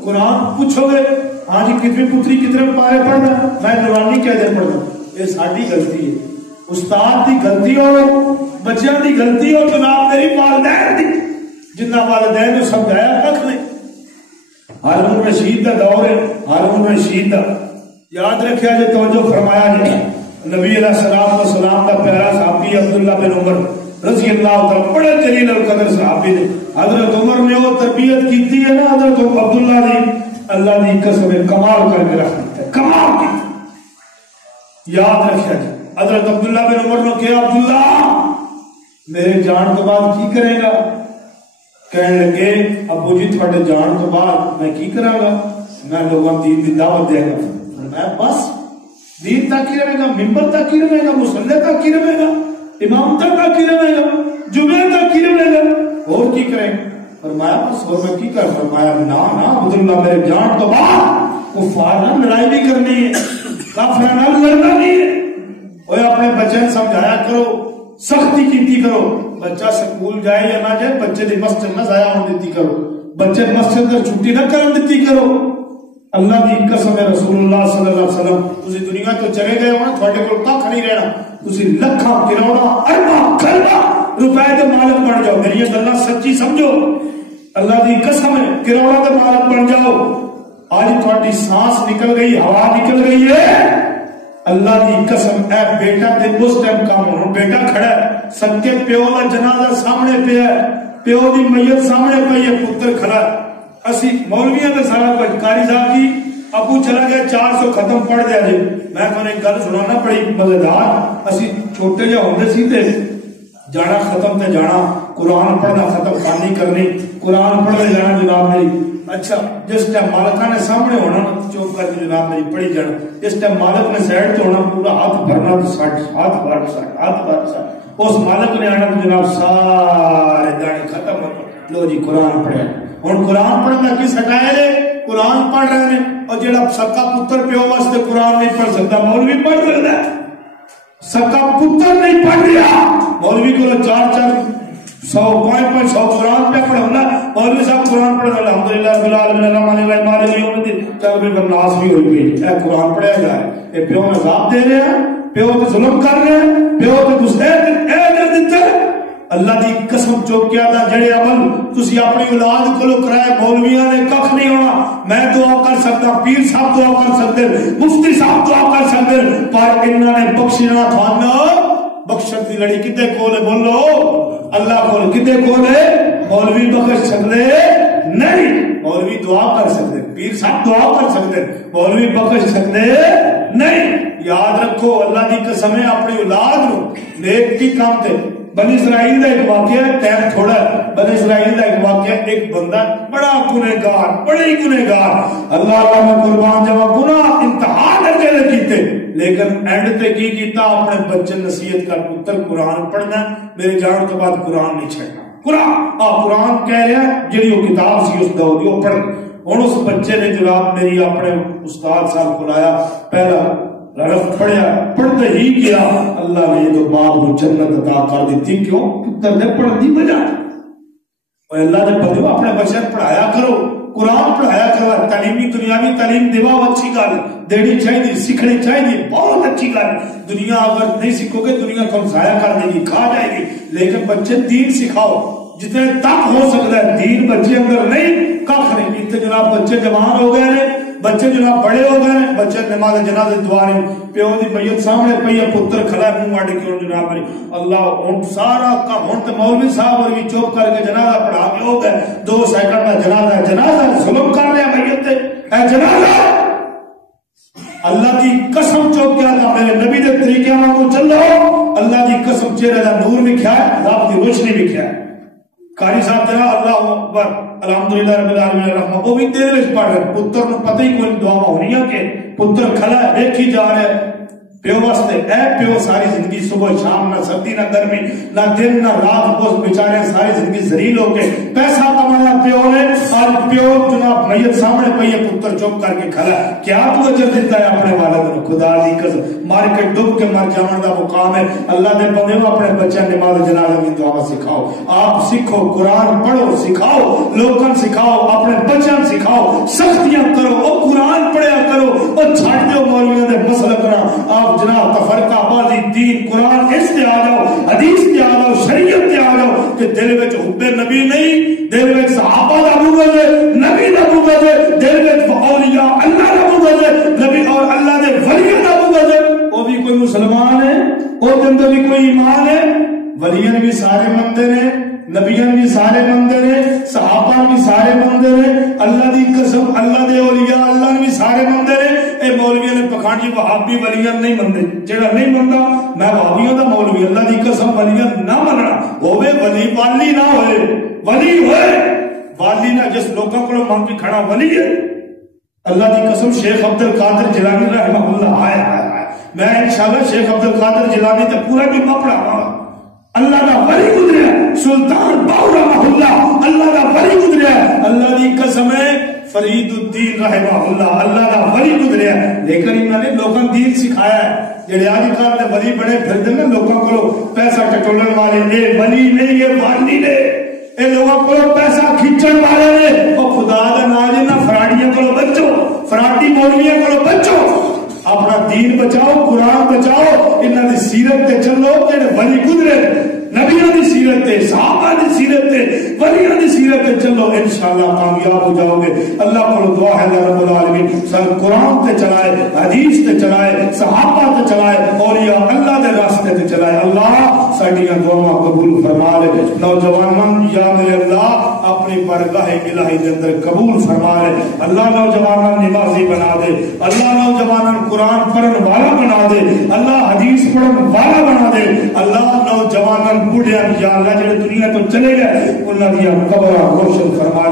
قرآن پوچھو گے ہاں جی کتنی پتری کتنے پارے پڑھنا میں نورانی کہہ دے پڑھنا یہ ساری غلطی ہے استاد کی غلطی اور بچیاں کی غلطی اور جناب میری والدین دی جنہ والدین نے سمجھایا کھ نہیں ہارون رشید کا دور ہے ہارون رشید کا یاد رکھا جائے توجہ فرمایا جائے نبی علیہ السلام کا پیارا صحابی عبداللہ بن عمر رضی اللہ تعالی بڑے جلیل القدر صحابی نے حضرت عمر نے وہ تربیت کی ہے نا حضرت عبداللہ نے اللہ نے قسم کمال کر کے رکھ دیتا ہے کمال کی یاد رکھا جائے حضرت عبداللہ بن عمر نے کہا عبداللہ میرے جان تو بعد کی کرے گا کہنے لگے ابو جی تھوڑے جان تو بعد میں کی کرا گا میں لوگوں دین دی دعوت دے گا میں بس دین تک ہی رہے گا ممبر تک ہی رہے گا مسلح تک ہی رہے گا امام تک ہی رہے گا جمعے تک ہی رہے گا اور کی کریں فرمایا بس اور میں کی کر فرمایا نا عبداللہ میرے جان تو بعد کفار نہ لڑائی بھی کرنی ہے کافر نہ لڑنا نہیں ہے اور اپنے بچے نے سمجھایا کرو سختی کیتی کرو بچہ سکول جائے یا نہ جائے بچے دی مسجد نہ ضائع ہونے دیتی کرو بچے مسجد سے چھٹی نہ کرن دیتی کرو اللہ دی قسم ہے رسول اللہ صلی اللہ علیہ وسلم تسی دنیا تو چلے گئے ہو نا تھوڑے کول کھ نہیں رہنا تسی لکھاں کروڑاں ارباں کروڑاں روپے دے مالک بن جاؤ میری یہ گلاں سچی سمجھو اللہ دی قسم ہے کروڑاں دے مالک بن جاؤ آج تھوڑی سانس نکل گئی ہوا نکل گئی ہے اللہ دی قسم اے بیٹا تے اس ٹائم کام ہو بیٹا کھڑا ہے سکے پیو دا جنازہ سامنے پہ ہے پیو دی میت سامنے پہ ہے پتر کھڑا ہے اسی مولویاں دے سارا کچھ قاری صاحب جی ابو چلا گیا 400 ختم پڑھ دیا جی میں تو ایک گل سنانا پڑی مزیدار اسی چھوٹے جہاں ہوندے سی تے جانا ختم تے جانا قرآن پڑھنا ختم خانی کرنی قرآن پڑھنے جانا جناب میری اچھا جس ٹائم مالکہ نے سامنے ہونا چوپ کر کے جناب میری پڑھی جانا جس ٹائم مالک نے سائڈ تو ہونا پورا ہاتھ بھرنا تو سٹ ہاتھ بھر سٹ اس مالک نے آنا تو جناب سارے دانے ختم ہو لو جی قرآن پڑھے ہوں قرآن پڑھنا کس ہٹائے لے قرآن پڑھ رہے ہیں اور جڑا سکا پتر پیو واسطے قرآن نہیں پڑھ سکتا مولوی پڑھ سکتا ہے سکا پتر نہیں پڑھ رہا مولوی کو 400 100 قرآن پہ پڑھنا مولوی صاحب قرآن پڑھنا الحمدللہ رب العالمین الرحمن الرحیم مالک یوم الدین چل بھی ناس بھی ہوئی گئی اے قرآن پڑھیا جائے اے پیو میں عذاب دے رہے ہیں پیو تے ظلم کر رہے ہیں پیو تے گسے اے دیتے اللہ دی قسم چوک کیا تھا جڑے عمل تسی اپنی اولاد کو کرائے مولویاں نے کخ نہیں ہونا میں دعا کر سکتا پیر صاحب دعا کر سکتے مفتی صاحب دعا کر سکتے پر انہوں نے بخشنا تھانا بخشت دی لڑی کتے کولے بولو اللہ کول کتے کولے مولوی بخش سکتے نہیں مولوی دعا کر سکتے پیر صاحب دعا کر سکتے مولوی بخش سکتے نہیں یاد رکھو اللہ دی قسم ہے اپنی اولاد نو نیک کی کام تے بنی اسرائیل کا ایک واقعہ ہے، ٹائم تھوڑا ہے، بنی اسرائیل کا ایک واقعہ ہے، ایک بندہ بڑا گنہگار، بڑے ہی گنہگار، اللہ میں قربان جوا گناہ انتہا درجے نے کیتے، لیکن اینڈ تے کی کیتا اپنے بچے نصیحت کر پتر قرآن پڑھنا، میرے جان تو بعد قرآن نہیں چھڑنا، قرآن کہہ رہا ہے جی وہ کتاب سی اس دور دی وہ پڑھ۔ ہوں اس بچے نے جناب میری اپنے استاد صاحب کو لایا، پہلا رف پڑھیا، پڑھتے ہی کیا اللہ نے یہ تو باپ کو جنت عطا کر دیتی، کیوں؟ پتر نے پڑھ دی وجہ، اور اللہ نے بندے اپنے بچے پڑھایا کرو، قرآن پڑھایا کرو، تعلیمی دنیاوی تعلیم دیواؤ، اچھی گل دینی چاہیے، سیکھنی چاہیے، بہت اچھی گل۔ دنیا اگر نہیں سیکھو گے دنیا کو ضائع کر دے گی، کھا جائے گی، لیکن بچے دین سکھاؤ جتنے تک ہو سکتا ہے، دین بچے اندر نہیں کھ نہیں۔ اتنے جناب بچے جوان ہو گئے ہیں، بچے جناب بڑے ہو گئے ہیں، بچے نماز جنازے دعا نہیں، پیو دی میت سامنے پئی ہے، پتر کھڑا ہے منہ اڑ کے جناب میری اللہ ہن سارا کا ہن تے مولوی صاحب اور بھی چپ کر کے جنازہ پڑھا کے ہو گئے، 2 سیکنڈ میں جنازہ جنازہ ظلم کر رہے ہیں میت تے، اے جنازہ اللہ کی قسم چوک کیا تھا میرے نبی دے طریقے کو چلو، اللہ کی قسم چہرے دا نور لکھا ہے، رب کی روشنی لکھا ہے۔ قاری صاحب تیرا اللہ اکبر الحمدللہ رب العالمین الرحمن، وہ بھی دیر وچ پڑھ رہے، پتر نو پتہ ہی کوئی دعا ہونی ہے کہ پتر کھلا ہے دیکھی جا رہا ہے، پیو واسطے اے پیو ساری زندگی صبح شام نہ سردی نہ گرمی نہ دن نہ رات، اس بیچارے ساری زندگی ذلیل ہو کے پیسہ کمایا پیو نے، آج پیو جناب میت سامنے پئی ہے، پتر چپ کر کے کھڑا ہے، کیا تو اجر دیتا ہے اپنے والد نے؟ خدا دی قسم مار کے ڈوب کے مر جانے دا مقام ہے۔ اللہ دے بندے اپنے بچے نماز جنازہ کی دعا سکھاؤ، آپ سیکھو، قرآن پڑھو، سکھاؤ، لوگوں سکھاؤ، اپنے بچوں سکھاؤ، سختیاں کرو، اور قرآن پڑھیا کرو، اور چھڑ دو مولویوں دے مسلک نہ، آپ جناب تفرقہ بازی دین قرآن اس تے آ جاؤ، حدیث تے آ جاؤ، شریعت تے آ جاؤ، کہ دل وچ حب نبی نہیں، دل وچ صحابہ دا بغض ہے، نبی دا بغض ہے، دل وچ اولیاء اللہ دا بغض ہے، نبی اور اللہ دے ولیاں دا بغض ہے، وہ بھی کوئی مسلمان ہے، وہ دے اندر بھی کوئی ایمان ہے، ولیاں بھی سارے مندے نے، نبیان بھی سارے مندے نے، صحابہ بھی سارے مندے نے، اللہ دی قسم اللہ دے اولیاء اللہ بھی سارے مندے نے۔ اے مولویوں نے پکھانڈی وہابی ولیاں نہیں مندے، جڑا نہیں مندا میں وہابیوں دا مولوی، اللہ دی قسم ولیاں نہ مننا، ہوے ولی والی نہ ہوئے، ولی ہوئے والی نہ، جس لوگوں کو مانگ کے کھڑا ولی ہے۔ اللہ دی قسم شیخ عبد القادر جیلانی رحمہ اللہ آئے میں انشاءاللہ شیخ عبد القادر جیلانی تے پورا جمعہ پڑھاواں، اللہ دا ولی گزریا، سلطان باؤ رحمہ اللہ اللہ دا ولی گزریا، اللہ دی قسم ہے فرید الدین رحمہ اللہ اللہ دا ولی گزریا، لیکن انہوں نے لوگوں دین سکھایا ہے۔ جڑے آج کل دے ولی بڑے پھرتے ہیں لوگوں کو پیسہ ٹٹولن والے، اے ولی نہیں یہ والی نے، اے لوگوں کو پیسہ کھینچن والے نے، او خدا دا نام نہ فراڈیاں کو بچو، فراڈی مولویاں کو بچو، اپنا دین بچاؤ، قرآن بچاؤ، انہاں دی سیرت تے چلو، جڑے ولی گزرے نبیوں دی سیرت تے، صحابہ دی سیرت تے، ولیوں دی سیرت تے چلو، انشاءاللہ کامیاب ہو جاؤ گے۔ اللہ کو دعا ہے اللہ رب العالمین سر قرآن تے چلائے، حدیث تے چلائے، صحابہ تے چلائے، اولیاء اللہ دے راستے تے چلائے۔ اللہ ساڈیاں دعاواں قبول فرما لے، نوجوانان یا میرے اللہ اپنی بارگاہ الہی دے اندر قبول فرما لے، اللہ نوجوانان نمازی بنا دے، اللہ نوجوانان قرآن پڑھن والا بنا دے، اللہ حدیث پڑھن والا بنا دے، اللہ نوجوانان بوڑھیاں یا اللہ جڑے دنیا تو چلے گئے انہاں دی قبراں روشن فرما